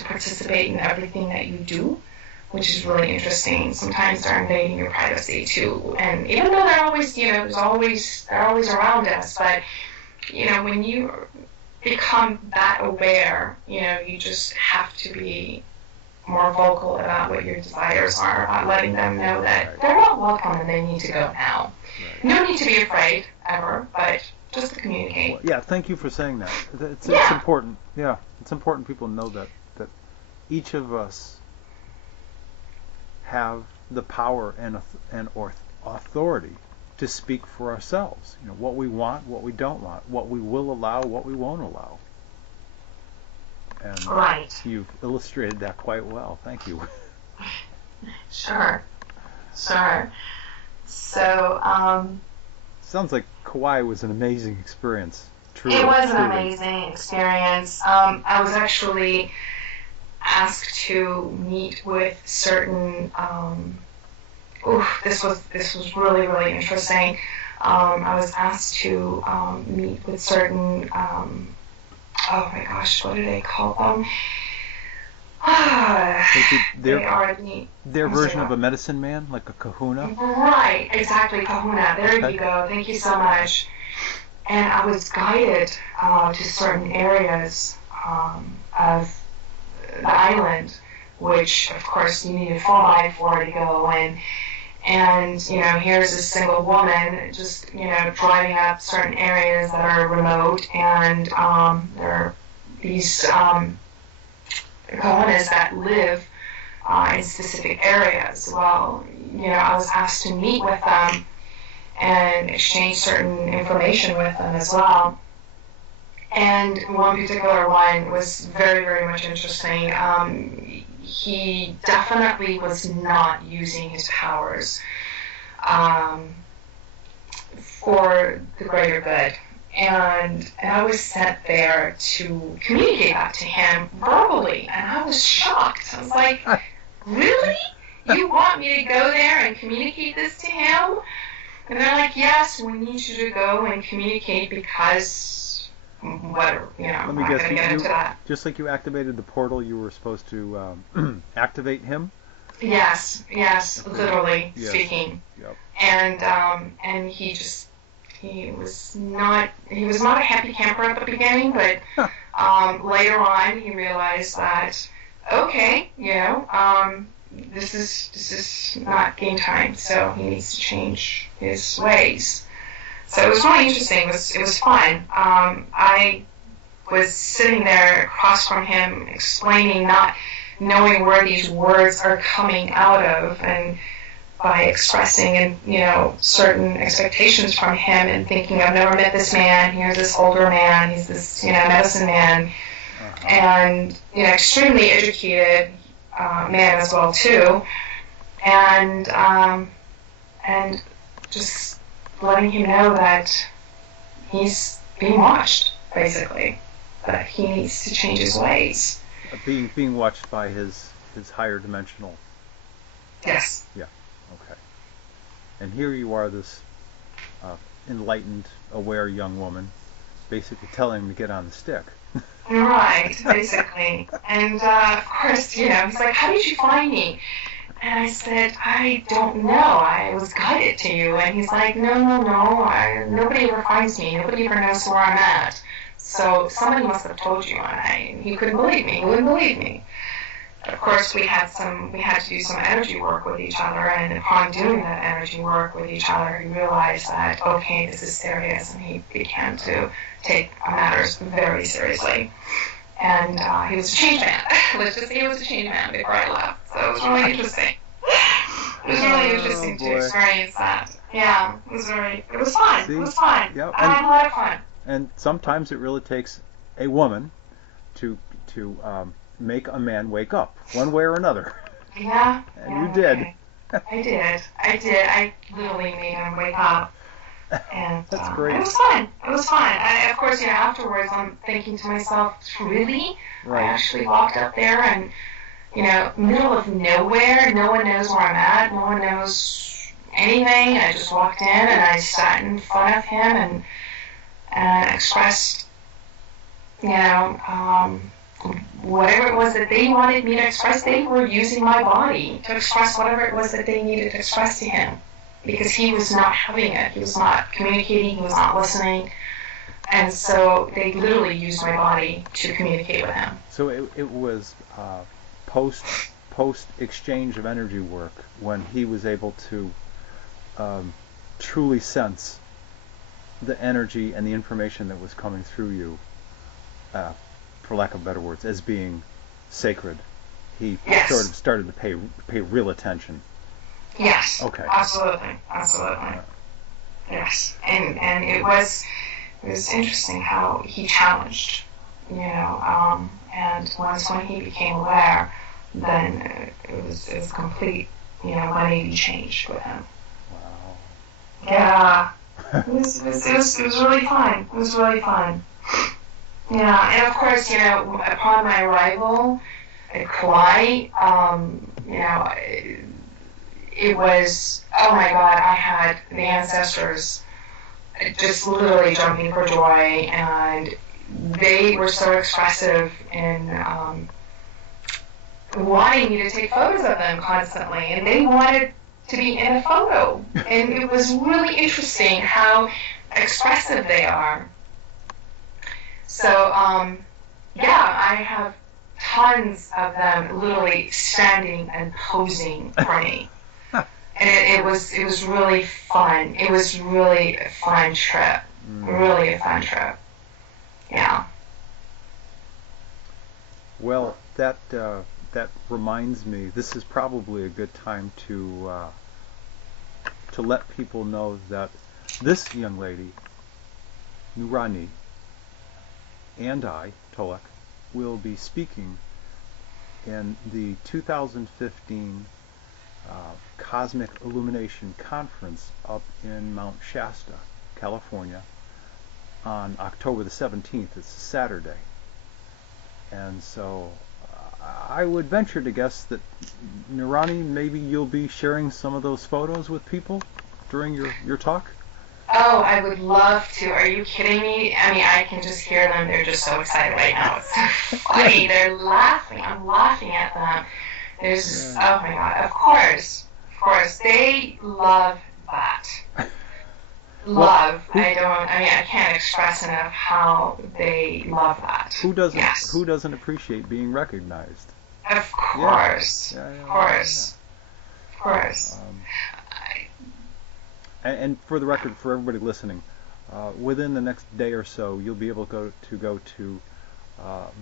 participate in everything that you do, which is really interesting. Sometimes they're invading your privacy too, and even though they're always, they're always around us, but when you become that aware, you just have to be more vocal about what your desires are, about letting them know that they're not welcome and they need to go now. Right. No need to be afraid ever, but just to communicate. Well, yeah, thank you for saying that. It's Yeah. important. Yeah, it's important people know that each of us have the power and authority to speak for ourselves. What we want, what we don't want, what we will allow, what we won't allow. And Right. you've illustrated that quite well. Thank you. Sure. So, Sounds like Kauai was an amazing experience. Truly, it was an truly. amazing experience. I was actually asked to meet with certain. This was really, really interesting. I was asked to meet with certain. Oh my gosh, what do they call them? They are their version of a medicine man, like a kahuna. Right, exactly, kahuna. There you go. Thank you so much. And I was guided to certain areas of the island, which of course you need a 4x4 to go in. And here's a single woman just driving up certain areas that are remote, and there are these kahunas that live in specific areas. Well, I was asked to meet with them and exchange certain information with them as well. And one particular one was very, very much interesting. He definitely was not using his powers for the greater good. And I was sent there to communicate that to him verbally, and I was shocked. I was like, really? You want me to go there and communicate this to him? And they're like, yes, we need you to go and communicate because whatever, Let me I'm not guess, going to get into that. Just like you activated the portal, you were supposed to activate him? Yes, Okay. literally Yes. speaking. Yep. And he He was not a happy camper at the beginning, but later on he realized that, okay, this is not game time, so he needs to change his ways. So it was really interesting. It was fun. I was sitting there across from him, explaining, not knowing where these words are coming out of, and by expressing and certain expectations from him, and thinking, I've never met this man. Here's this older man. He's this medicine man, and extremely educated man as well too, and just letting him know that he's being watched, basically, that he needs to change his ways. Being watched by his higher dimensional. Yes. Yeah. Okay. And here you are, this enlightened, aware young woman, basically telling him to get on the stick. Right, basically. And of course, he's like, how did you find me? And I said, I don't know. I was guided to you. And he's like, no. Nobody ever finds me. Nobody ever knows where I'm at. So somebody must have told you. And he couldn't believe me. He wouldn't believe me. Of course, we had to do some energy work with each other. And upon doing that energy work with each other, he realized that, okay, this is serious. And he began to take matters very seriously. And he was a change man. Let's just say he was a change man before I left. So it was really interesting. It was really interesting to experience that. Yeah, it was fun. See? It was fun. Yep. I had a lot of fun. And sometimes it really takes a woman to make a man wake up, one way or another. Yeah. And you did. Okay. I did. I literally made him wake up. And that's great. It was fun. Of course, afterwards I'm thinking to myself, really? Right. I actually walked up there and, middle of nowhere, no one knows where I'm at, no one knows anything. I just walked in and I sat in front of him and expressed, whatever it was that they wanted me to express. They were using my body to express whatever it was that they needed to express to him. Because he was not having it. He was not communicating. He was not listening. And so they literally used my body to communicate with him. So it was post exchange of energy work when he was able to truly sense the energy and the information that was coming through you, for lack of better words, as being sacred. He sort of started to pay real attention. Yes. Okay. Absolutely. Yes. And it was interesting how he challenged, and once when he became aware, then it was complete, 180 change with him. Wow. Yeah. It was really fun. It was really fun. Yeah, and of course, upon my arrival at Kauai, it was, oh my God, I had the ancestors just literally jumping for joy, and they were so expressive in wanting me to take photos of them constantly, and they wanted to be in a photo, and it was really interesting how expressive they are. So, I have tons of them literally standing and posing for me. And it was really fun. It was really a fun trip. Really a fun trip. Yeah. Well, that reminds me. This is probably a good time to let people know that this young lady, Nuraani, and I, Tolec, will be speaking in the 2015 Cosmic Illumination Conference up in Mount Shasta, California, on October the 17th. It's a Saturday. And so I would venture to guess that, Nuraani, maybe you'll be sharing some of those photos with people during your talk? Oh, I would love to. Are you kidding me? I mean, I can just hear them. They're just so excited right now. It's so funny. They're laughing. I'm laughing at them. There's, oh my God, of course. They love that. love. I can't express enough how they love that. Who doesn't? Yes. Who doesn't appreciate being recognized? Of course. Yeah. Of course. Of course. And for the record, for everybody listening, within the next day or so, you'll be able to go to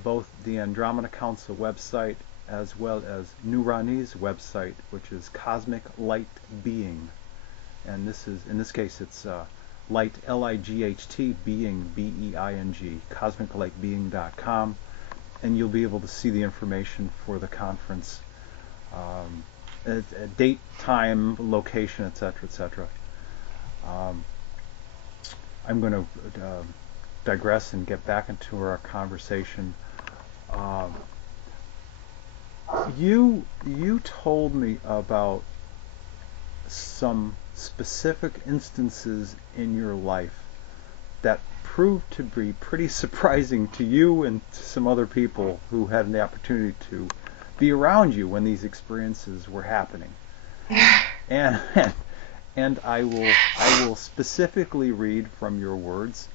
both the Andromeda Council website as well as Nuraani's website, which is Cosmic Light Being, and in this case it's light, L-I-G-H-T, being, B-E-I-N-G, cosmiclightbeing.com, and you'll be able to see the information for the conference, date, time, location, etc., etc. I'm going to digress and get back into our conversation. You told me about some specific instances in your life that proved to be pretty surprising to you and to some other people who had the opportunity to be around you when these experiences were happening. And I will specifically read from your words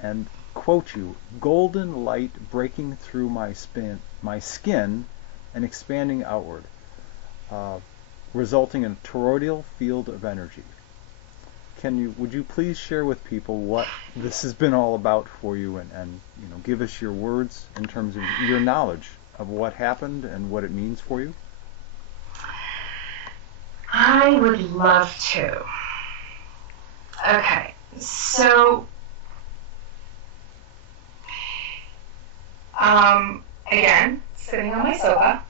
and quote you: "Golden light breaking through my skin and expanding outward, resulting in a toroidal field of energy." Would you please share with people what this has been all about for you, and give us your words in terms of your knowledge of what happened and what it means for you? I would love to. Okay, so again, sitting on my sofa.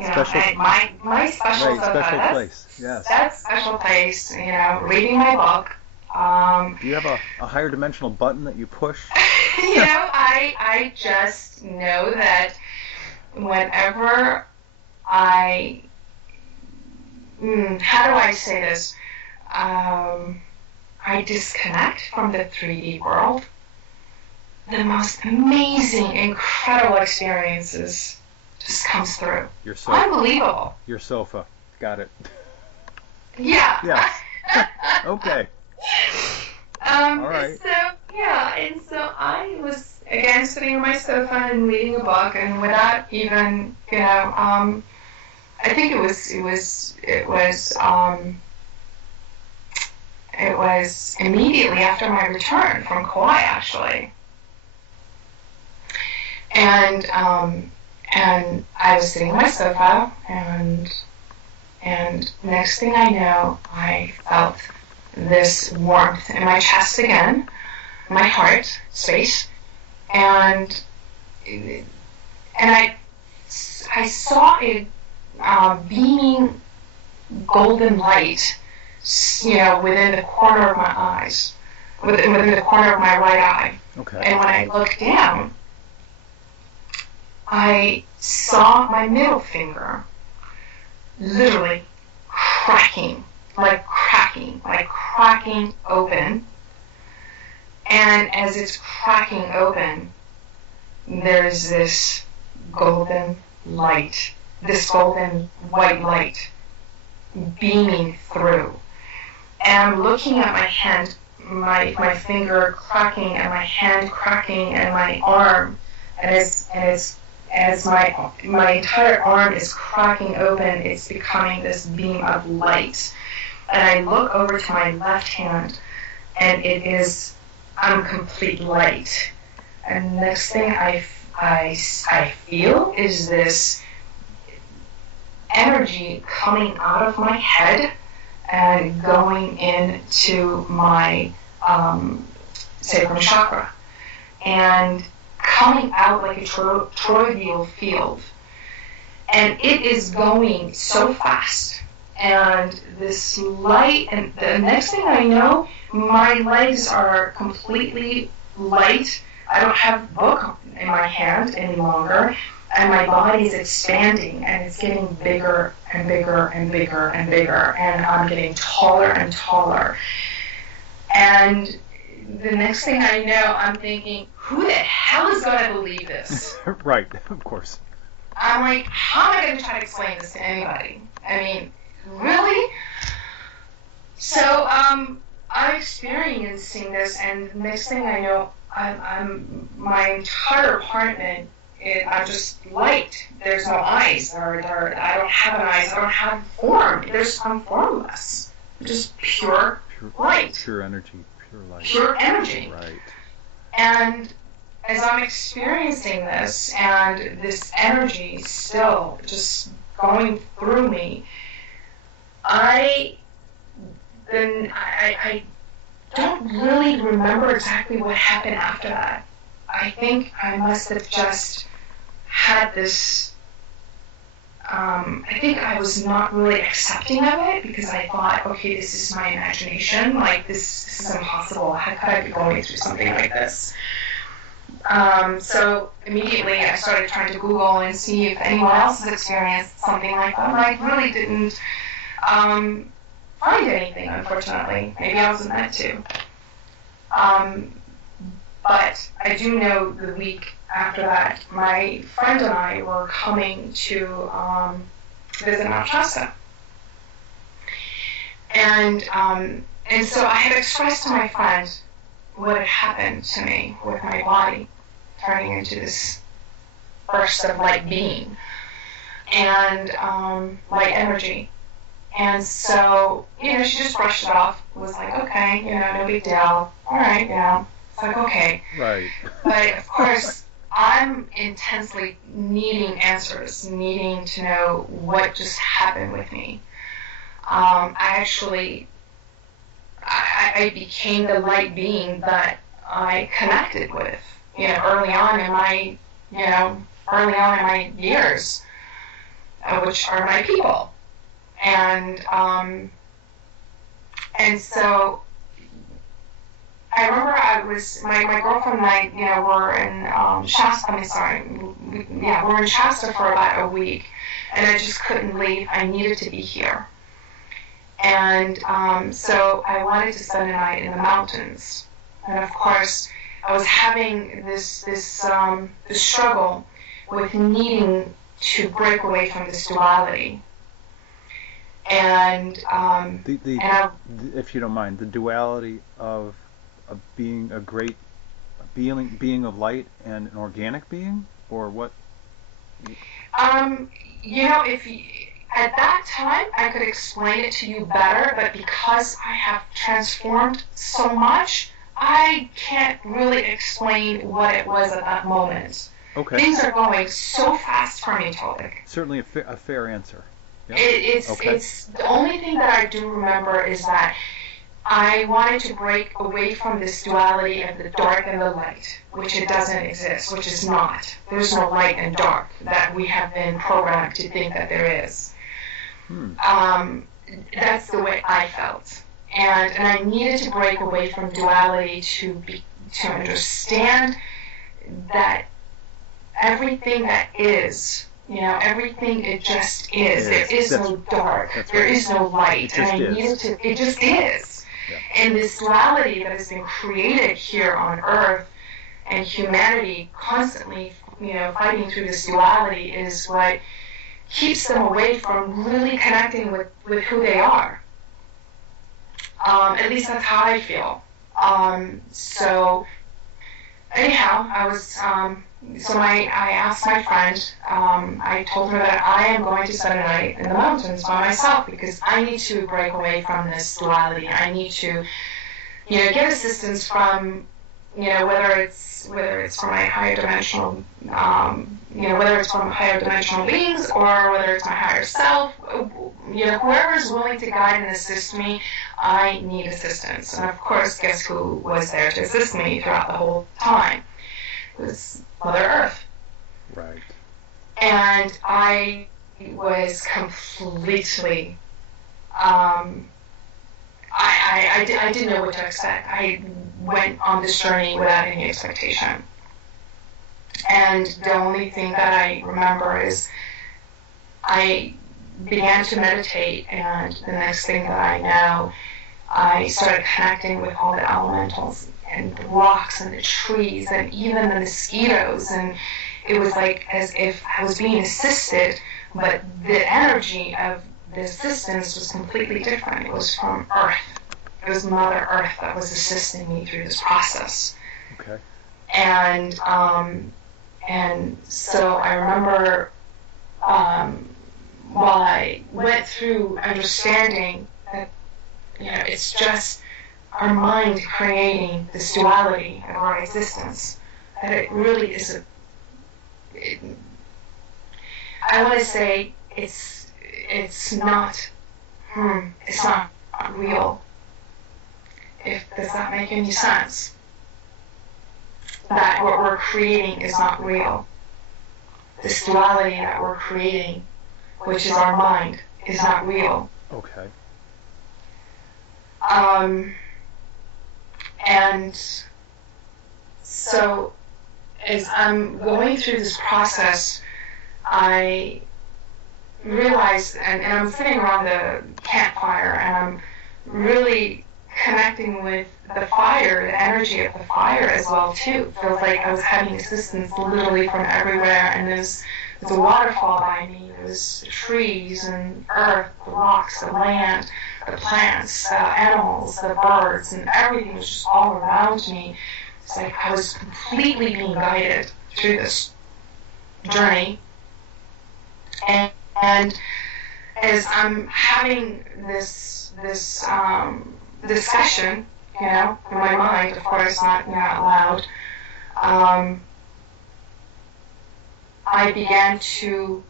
Special, my special sofa. Special place. Yes. That special place. Reading my book. Do you have a higher dimensional button that you push? I just know that whenever how do I say this? I disconnect from the 3D world. The most amazing, incredible experiences just comes through. Your sofa. Unbelievable. Your sofa. Got it. Yeah. Yes. Okay. All right. And so I was again sitting on my sofa and reading a book, and without even, I think it was immediately after my return from Kauai, actually. And I was sitting on my sofa, and next thing I know, I felt this warmth in my chest again, my heart space, and I saw it beaming golden light, within the corner of my eyes, within the corner of my right eye. Okay. And when I looked down, I saw my middle finger literally cracking open. And as it's cracking open, there's this golden light, this golden white light beaming through. And I'm looking at my hand, my finger cracking, and my hand cracking, and my arm, and as my entire arm is cracking open, it's becoming this beam of light. And I look over to my left hand, and it is complete light. And next thing I feel is this energy coming out of my head and going into my sacral chakra, and coming out like a toroidal field. And it is going so fast. And this light, and the next thing I know, my legs are completely light. I don't have a book in my hand any longer, and my body is expanding, and it's getting bigger and bigger and bigger and bigger, and I'm getting taller and taller. And the next thing I know, I'm thinking, who the hell is going to believe this? Right, of course. I'm like, how am I going to try to explain this to anybody? I mean, really? So I'm experiencing this, and the next thing I know, my entire apartment. I'm just light. There's no eyes. I don't have an eyes. I don't have form. I'm formless. Just pure light. Pure energy. Pure light. Pure energy. Right. And as I'm experiencing this, and this energy still just going through me, I don't really remember exactly what happened after that. I think I must have just had this, I think I was not really accepting of it because I thought, okay, this is my imagination, like this is impossible. How could I be going through something like this? So immediately I started trying to Google and see if anyone else has experienced something like that. But I really didn't find anything, unfortunately. Maybe I wasn't meant to. But I do know the week after that, my friend and I were coming to visit Mount Shasta. And so I had expressed to my friend what had happened to me with my body turning into this burst of light being and light energy. And so, she just brushed it off, was like, okay, no big deal. All right, yeah. It's like, okay. Right. But of course, I'm intensely needing answers, needing to know what just happened with me. I became the light being that I connected with, early on in my years, which are my people. And so I remember my girlfriend and I, were in Shasta. We're in Shasta for about a week, and I just couldn't leave. I needed to be here. And so I wanted to spend a night in the mountains. And of course, I was having this struggle with needing to break away from this duality. And if you don't mind, the duality of being a great being of light and an organic being, or what? If at that time I could explain it to you better, but because I have transformed so much, I can't really explain what it was at that moment. Okay. Things are going so fast for me, Tolec. Certainly a fair answer. Yeah. It's the only thing that I do remember is that I wanted to break away from this duality of the dark and the light, which it doesn't exist, which is not. There's no light and dark that we have been programmed to think that there is. That's the way I felt. And I needed to break away from duality to understand that everything that is, everything it just is. There is no dark. There is no light. And I needed to, it just is. Yeah. And this duality that has been created here on Earth, and humanity constantly, fighting through this duality, is what keeps them away from really connecting with who they are. At least that's how I feel. So anyhow, I was, I asked my friend, I told her that I am going to spend a night in the mountains by myself because I need to break away from this duality. I need to, get assistance from, whether it's from my higher dimensional, whether it's from higher dimensional beings or whether it's my higher self, whoever is willing to guide and assist me, I need assistance. And of course, guess who was there to assist me throughout the whole time? It was Mother Earth. Right. And I was completely, I didn't know what to expect. I went on this journey without any expectation. And the only thing that I remember is I began to meditate, and the next thing that I know, I started connecting with all the elementals and the rocks and the trees and even the mosquitoes, and it was like as if I was being assisted, but the energy of the assistance was completely different. It was from Earth. It was Mother Earth that was assisting me through this process. Okay. And so I remember while I went through understanding that, it's just our mind creating this duality of our existence, that it really is I want to say it's not real. Does that make any sense? That what we're creating is not real. This duality that we're creating, which is our mind, is not real. Okay. And so as I'm going through this process, I realized, and I'm sitting around the campfire, and I'm really connecting with the fire, the energy of the fire as well too. It feels like I was having assistance literally from everywhere, and there's a waterfall by me, there's trees and earth, the rocks, the land, the plants, the animals, the birds, and everything was just all around me. It's like I was completely being guided through this journey. And as I'm having this discussion, in my mind, of course, not loud, I began to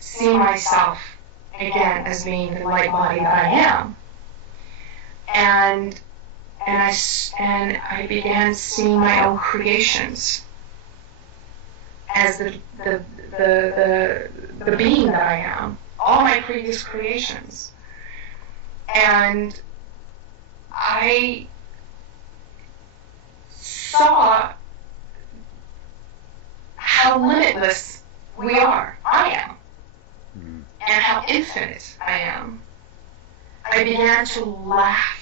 see myself again as being the light body that I am, and I began seeing my own creations as the being that I am, all my previous creations. And I saw how limitless we are, I am, and how infinite I am. I began to laugh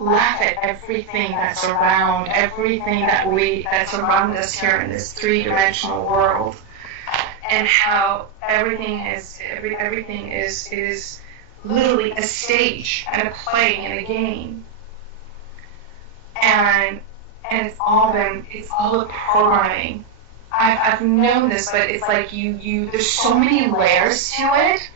at everything that's around, everything that's around us here in this three-dimensional world, and how everything is literally a stage and a play and a game, and it's all the programming. I've known this, but it's like there's so many layers to it,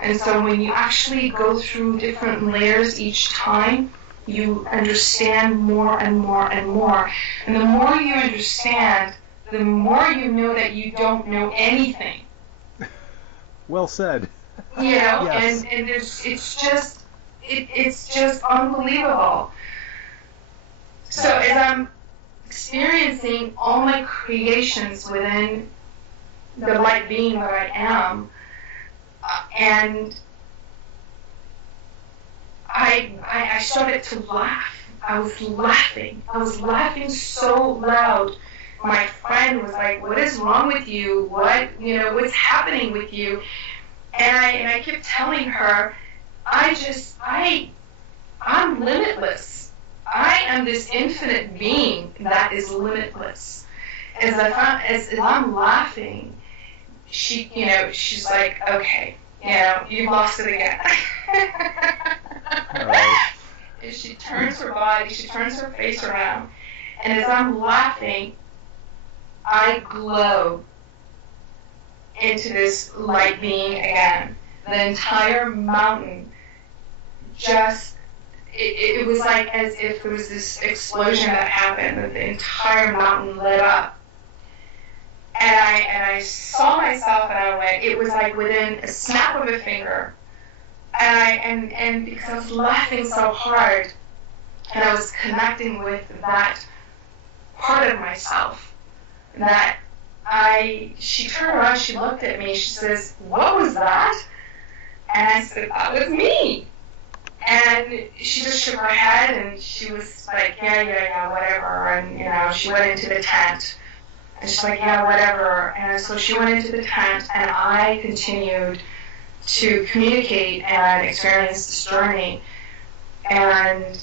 and so when you actually go through different layers each time, you understand more and more and more. And the more you understand, the more you know that you don't know anything. Well said. Yes. And it's just unbelievable. So as I'm experiencing all my creations within the light being that I am, and I started to laugh. I was laughing so loud. My friend was like, "What is wrong with you? What's happening with you?" And I kept telling her, I'm limitless. I am this infinite being that is limitless. As I'm laughing, she's like, "Okay, you've lost it again." Right. And she turns her face around, and as I'm laughing, I glow into this light being again. The entire mountain it was like as if there was this explosion that happened, that the entire mountain lit up. And I saw myself, and I went, it was like within a snap of a finger. And because I was laughing so hard, and I was connecting with that part of myself, that she turned around, she looked at me, she says, "What was that?" And I said, "That was me." And she just shook her head, and she was like, yeah, whatever. And, she went into the tent. And she's like, "Yeah, whatever." And so she went into the tent, and I continued to communicate and experience this journey. And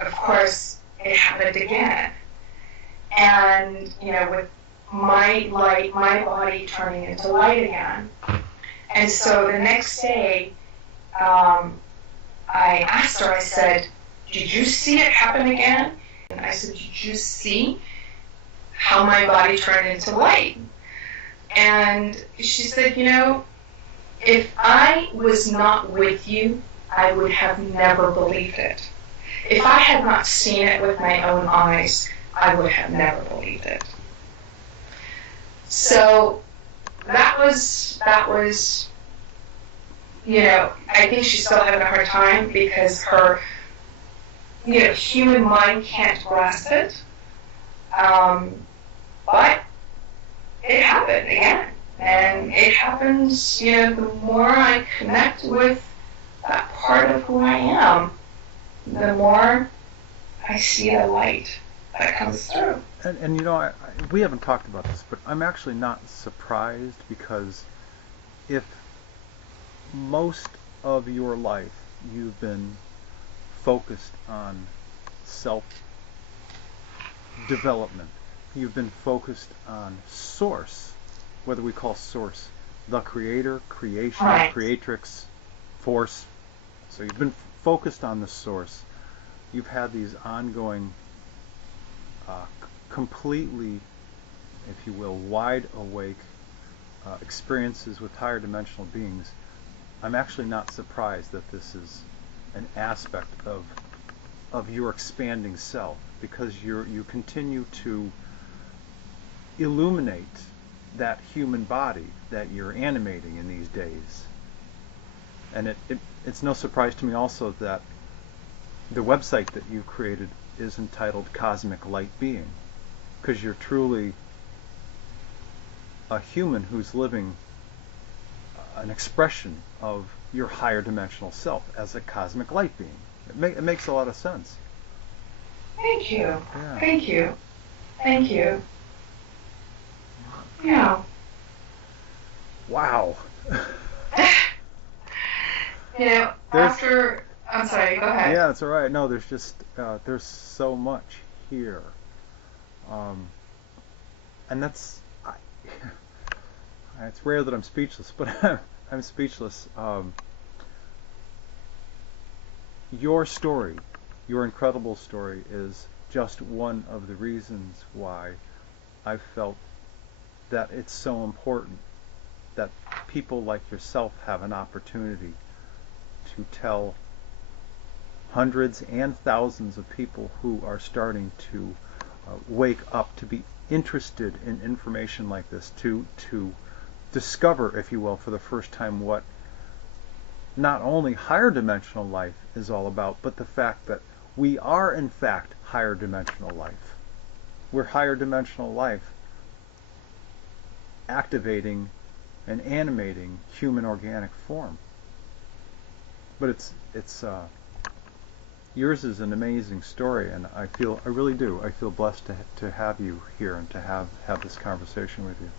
of course, it happened again. And, with my light, my body turning into light again. And so the next day, I asked her, I said, did you see it happen again? And I said, did you see how my body turned into light? And she said, if I was not with you, I would have never believed it. If I had not seen it with my own eyes, I would have never believed it. So that was, I think she's still having a hard time because her, human mind can't grasp it. But it happened again. And it happens, the more I connect with that part of who I am, the more I see the light that comes through. And we haven't talked about this, but I'm actually not surprised, because if most of your life you've been focused on self-development, you've been focused on source, whether we call source the creator, creation, right, creatrix, force. So you've been focused on the source. You've had these ongoing, completely, if you will, wide awake experiences with higher dimensional beings. I'm actually not surprised that this is an aspect of your expanding self, because you continue to illuminate that human body that you're animating in these days. And it's no surprise to me also that the website that you've created is entitled Cosmic Light Being, because you're truly a human who's living an expression of your higher dimensional self as a cosmic light being. It makes a lot of sense. Thank you. Yeah. Thank you. Thank you. Yeah. Wow. I'm sorry, go ahead. Yeah, it's all right. No, there's just, there's so much here. And that's, it's rare that I'm speechless, but I'm speechless. Your story, your incredible story, is just one of the reasons why I felt that it's so important that people like yourself have an opportunity to tell hundreds and thousands of people who are starting to wake up, to be interested in information like this, to discover, if you will, for the first time what not only higher dimensional life is all about, but the fact that we are in fact higher dimensional life. We're higher dimensional life activating and animating human organic form. But it's yours is an amazing story, and I really do. I feel blessed to have you here and to have this conversation with you.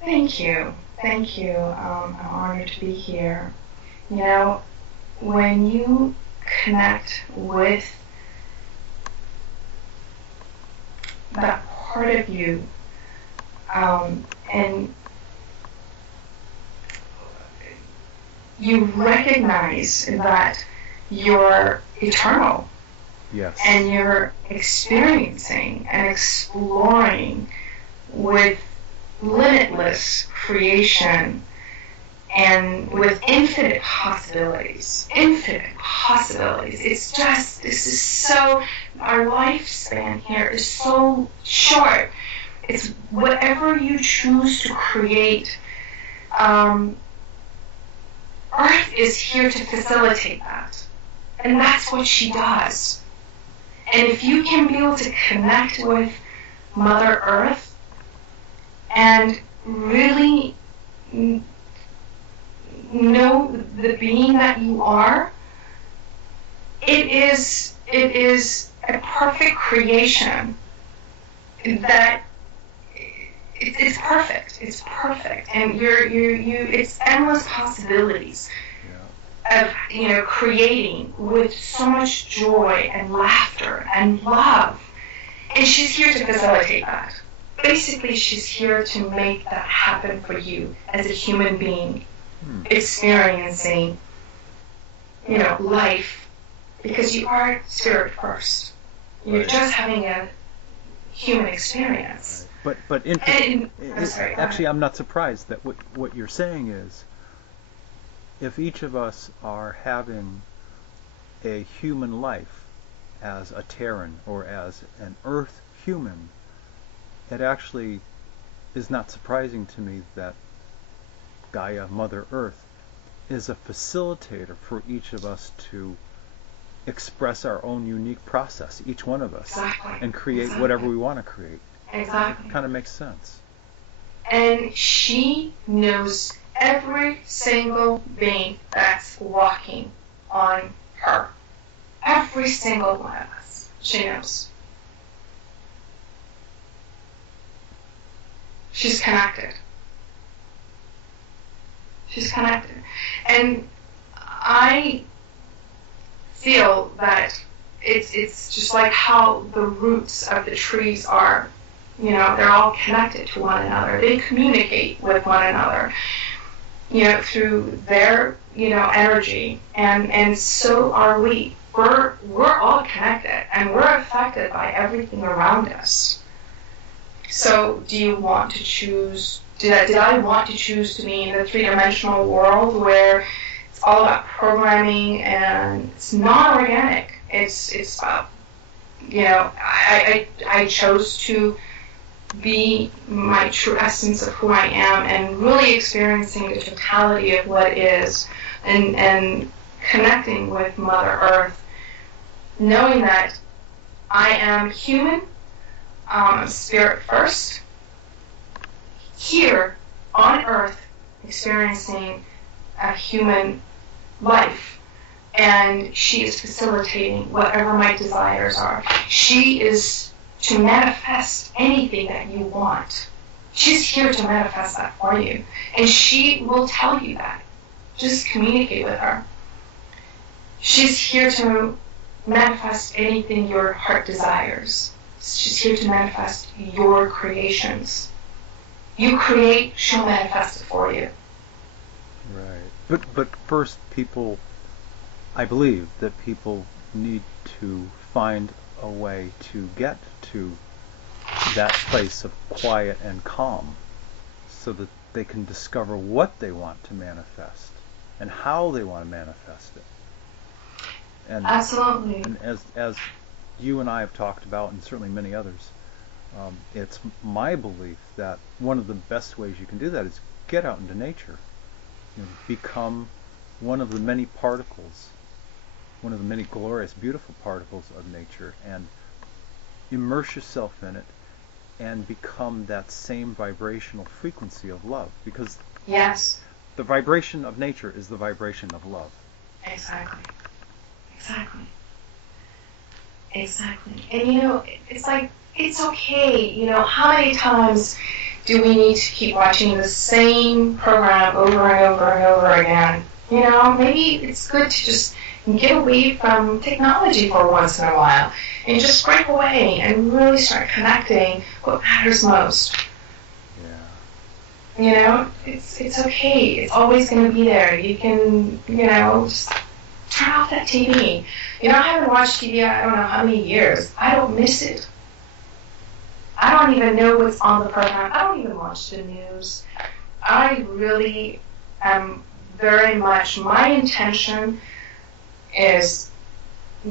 Thank you. Thank you. I'm honored to be here. When you connect with that part of you, and you recognize that you're eternal. Yes. And you're experiencing and exploring with limitless creation and with infinite possibilities. Infinite possibilities. It's just, this is so, our lifespan here is so short. It's whatever you choose to create. Earth is here to facilitate that. And that's what she does. And if you can be able to connect with Mother Earth and really know the being that you are, it is a perfect creation that it's perfect. It's perfect. And it's endless possibilities. Of creating with so much joy and laughter and love. And she's here to facilitate that. Basically, she's here to make that happen for you as a human being, experiencing life, because you are spirit first. You're just having a human experience. But actually, I'm not surprised that what you're saying is, if each of us are having a human life as a Terran or as an Earth human, it actually is not surprising to me that Gaia, Mother Earth, is a facilitator for each of us to express our own unique process, each one of us, Exactly. and create whatever we want to create. Exactly. It kind of makes sense. And she knows every single being that's walking on her. Every single one of us. She knows. She's connected. She's connected. And I feel that it's just like how the roots of the trees are. They're all connected to one another. They communicate with one another, through their, energy. And so are we. We're all connected, and we're affected by everything around us. So do you want to choose, did I want to choose to be in the three-dimensional world where it's all about programming and it's not organic? It's about, I chose to be my true essence of who I am and really experiencing the totality of what is, and connecting with Mother Earth, knowing that I am human, spirit first, here on Earth, experiencing a human life, and she is facilitating whatever my desires are. She is to manifest anything that you want. She's here to manifest that for you, and she will tell you that. Just communicate with her. She's here to manifest anything your heart desires. She's here to manifest your creations. You create, she'll manifest it for you. Right. But first, I believe that people need to find a way to get to that place of quiet and calm so that they can discover what they want to manifest and how they want to manifest it. And, absolutely. And as you and I have talked about, and certainly many others, it's my belief that one of the best ways you can do that is get out into nature. Become one of the many particles, one of the many glorious, beautiful particles of nature, and immerse yourself in it and become that same vibrational frequency of love. Because yes, the vibration of nature is the vibration of love. Exactly. And it's like, it's okay. How many times do we need to keep watching the same program over and over and over again? Maybe it's good to just get away from technology for once in a while and just break away and really start connecting what matters most. Yeah. It's okay. It's always going to be there. You can, just turn off that TV. I haven't watched TV I don't know how many years. I don't miss it. I don't even know what's on the program. I don't even watch the news. I really am very much, my intention is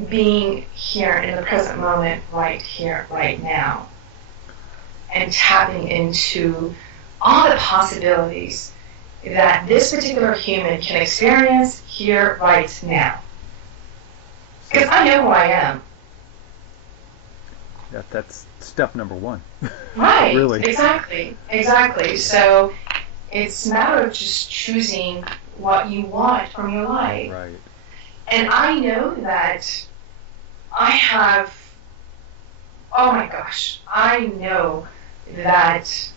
being here in the present moment, right here, right now, and tapping into all the possibilities that this particular human can experience here, right now. Because I know who I am. That's step number one. Right, Really. Exactly. So it's a matter of just choosing what you want from your life. Right. And I know that I have, oh my gosh, I know that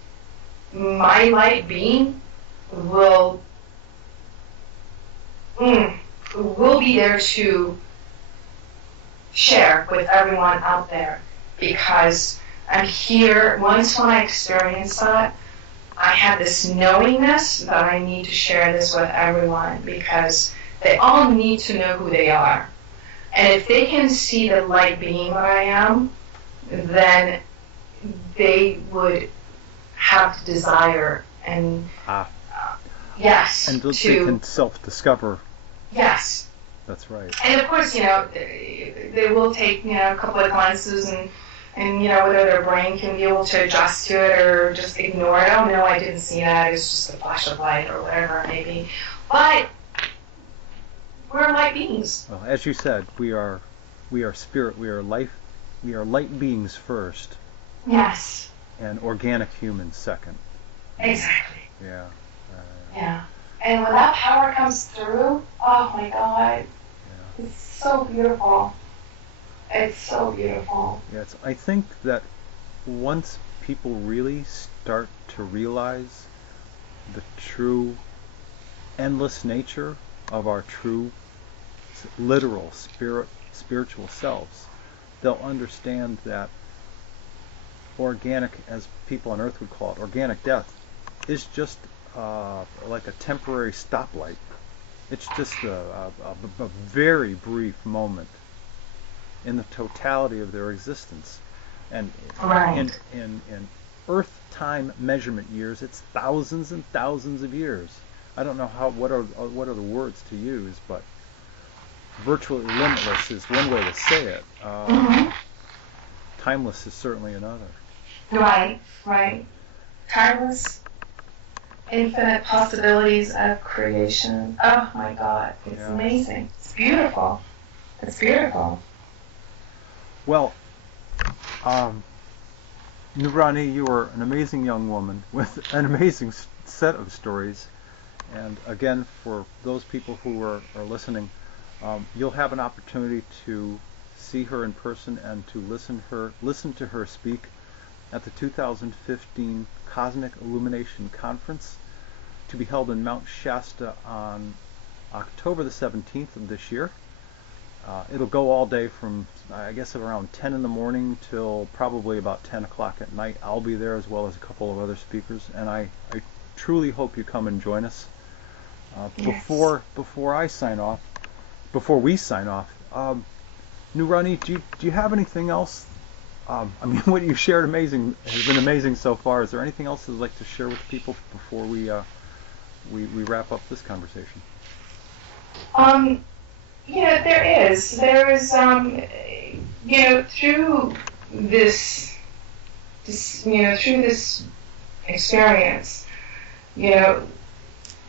my light being will be there to share with everyone out there, because I'm here. Once when I experienced that, I had this knowingness that I need to share this with everyone, because They all need to know who they are. And if they can see the light being that I am, then they would have the desire and yes, and they can self-discover. Yes. That's right. And of course, they will take a couple of glances and whether their brain can be able to adjust to it or just ignore it. Oh no, I didn't see that. It's just a flash of light or whatever it may be. But we're light beings. Well, as you said, we are spirit. We are life. We are light beings first. Yes. And organic humans second. Exactly. Yeah. Yeah. And when that power comes through, oh my God, it's so beautiful. It's so beautiful. Yes, I think that once people really start to realize the true endless nature of our true literal spiritual selves, they'll understand that organic, as people on Earth would call it, organic death, is just like a temporary stoplight. It's just a very brief moment in the totality of their existence. And in Earth time measurement years, it's thousands and thousands of years. I don't know what are the words to use, but virtually limitless is one way to say it. Timeless is certainly another. Right. Timeless, infinite possibilities of creation. Oh my God, it's amazing. It's beautiful. It's beautiful. Well, Nuraani, you are an amazing young woman with an amazing set of stories. And again, for those people who are listening, you'll have an opportunity to see her in person and to listen to her speak at the 2015 Cosmic Illumination Conference, to be held in Mount Shasta on October the 17th of this year. It'll go all day from, I guess, around 10 in the morning till probably about 10 o'clock at night. I'll be there as well as a couple of other speakers, and I truly hope you come and join us. Before we sign off, Nuraani, do you have anything else? I mean, what you've shared has been amazing so far. Is there anything else you'd like to share with people before we wrap up this conversation? There is, through this experience,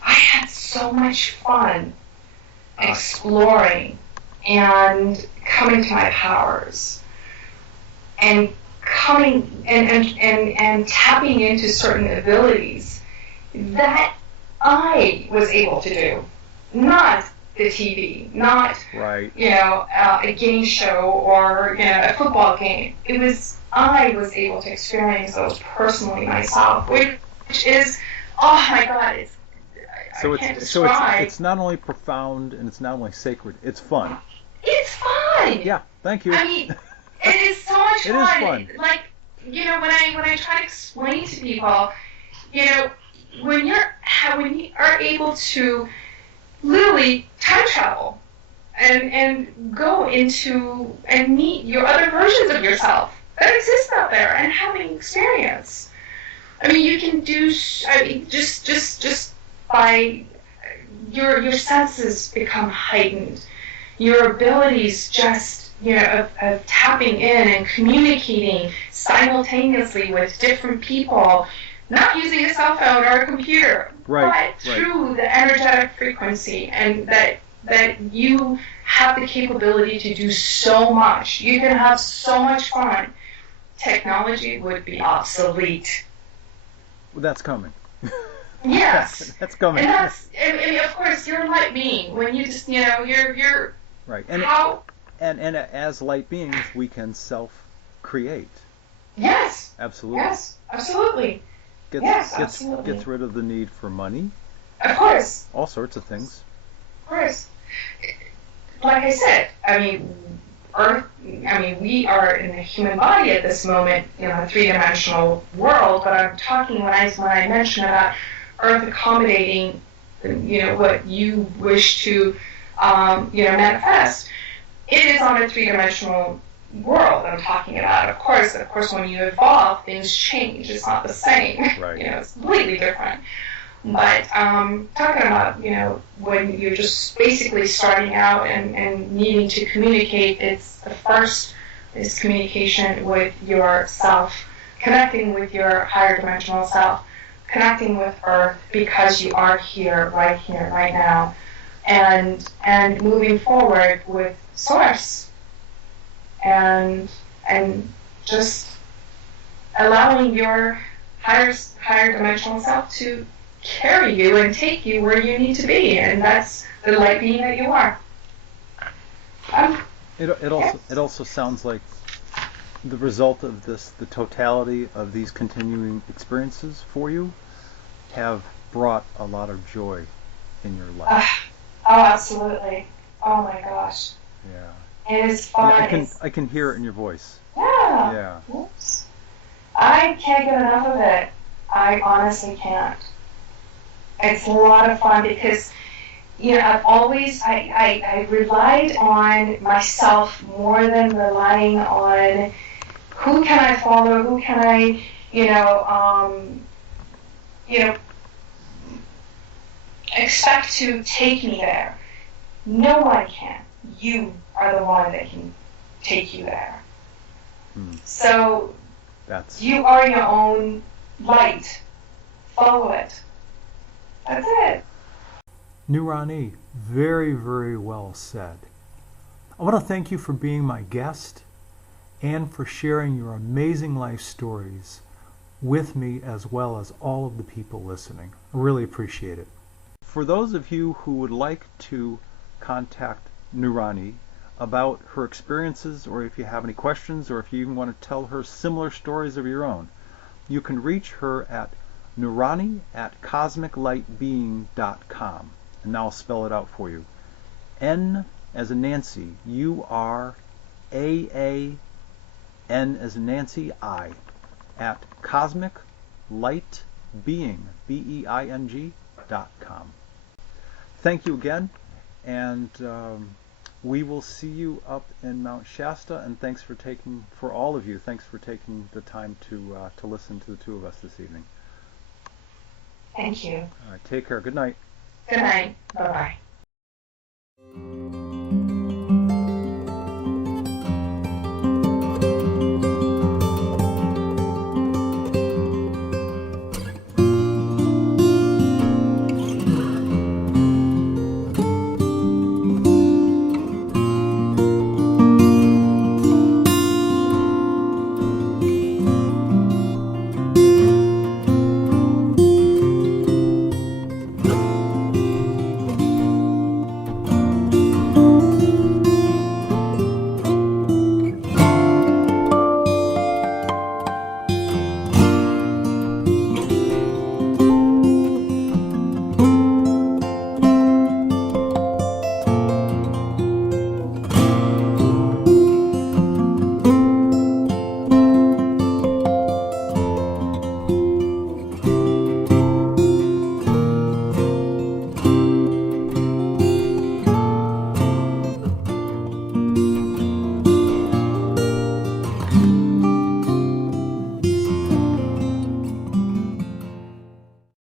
I had so much fun exploring and coming to my powers and coming and tapping into certain abilities that I was able to do, not the TV, not a game show or a football game. I was able to experience those personally myself, which is, oh my God, it's not only profound and it's not only sacred, it's fun. It's fun. Yeah, thank you. I mean, it is so much fun. It is fun. Like, when I try to explain to people, when you are able to literally time travel and go into and meet your other versions of yourself that exist out there and having experience. I mean, you can do. I mean, just by your senses become heightened. Your abilities just of tapping in and communicating simultaneously with different people, not using a cell phone or a computer, but through the energetic frequency, and that you have the capability to do so much. You can have so much fun. Technology would be obsolete. Well, that's coming. Yes. That's coming. And of course, you're a light being. When you just, you're right. And as light beings, we can self-create. Yes. Absolutely. Yes. Absolutely. Absolutely. Gets rid of the need for money. Of course. All sorts of things. Of course. Like I said, we are in the human body at this moment, a three-dimensional world, but I'm talking when I mention about Earth accommodating, what you wish to manifest. It is on a three-dimensional world I'm talking about. Of course, when you evolve, things change. It's not the same. Right. It's completely different. But talking about, when you're just basically starting out and needing to communicate, the first is communication with yourself, connecting with your higher dimensional self, connecting with Earth because you are here, right now, and moving forward with Source, and just allowing your higher dimensional self to carry you and take you where you need to be, and that's the light being that you are. It also sounds like the result of this, the totality of these continuing experiences for you, have brought a lot of joy in your life. Oh, absolutely. Oh my gosh. Yeah. It is fun. Yeah, I can hear it in your voice. Yeah. Yeah. Oops. I can't get enough of it. I honestly can't. It's a lot of fun because, I've always, I relied on myself more than relying on who can I follow, who can I, expect to take me there. No one can. You are the one that can take you there. So you are your own light. Follow it. That's it. Nuraani, very, very well said. I want to thank you for being my guest and for sharing your amazing life stories with me, as well as all of the people listening. I really appreciate it. For those of you who would like to contact Nuraani about her experiences, or if you have any questions, or if you even want to tell her similar stories of your own, you can reach her at Nuraani@cosmiclightbeing.com. And now I'll spell it out for you. N as in Nancy, URAAN as in Nancy, I, at cosmiclightbeing, BEING.com. Thank you again, and we will see you up in Mount Shasta, and thanks for all of you, thanks for taking the time to listen to the two of us this evening. Thank you. All right, take care. Good night. Good night. Bye-bye.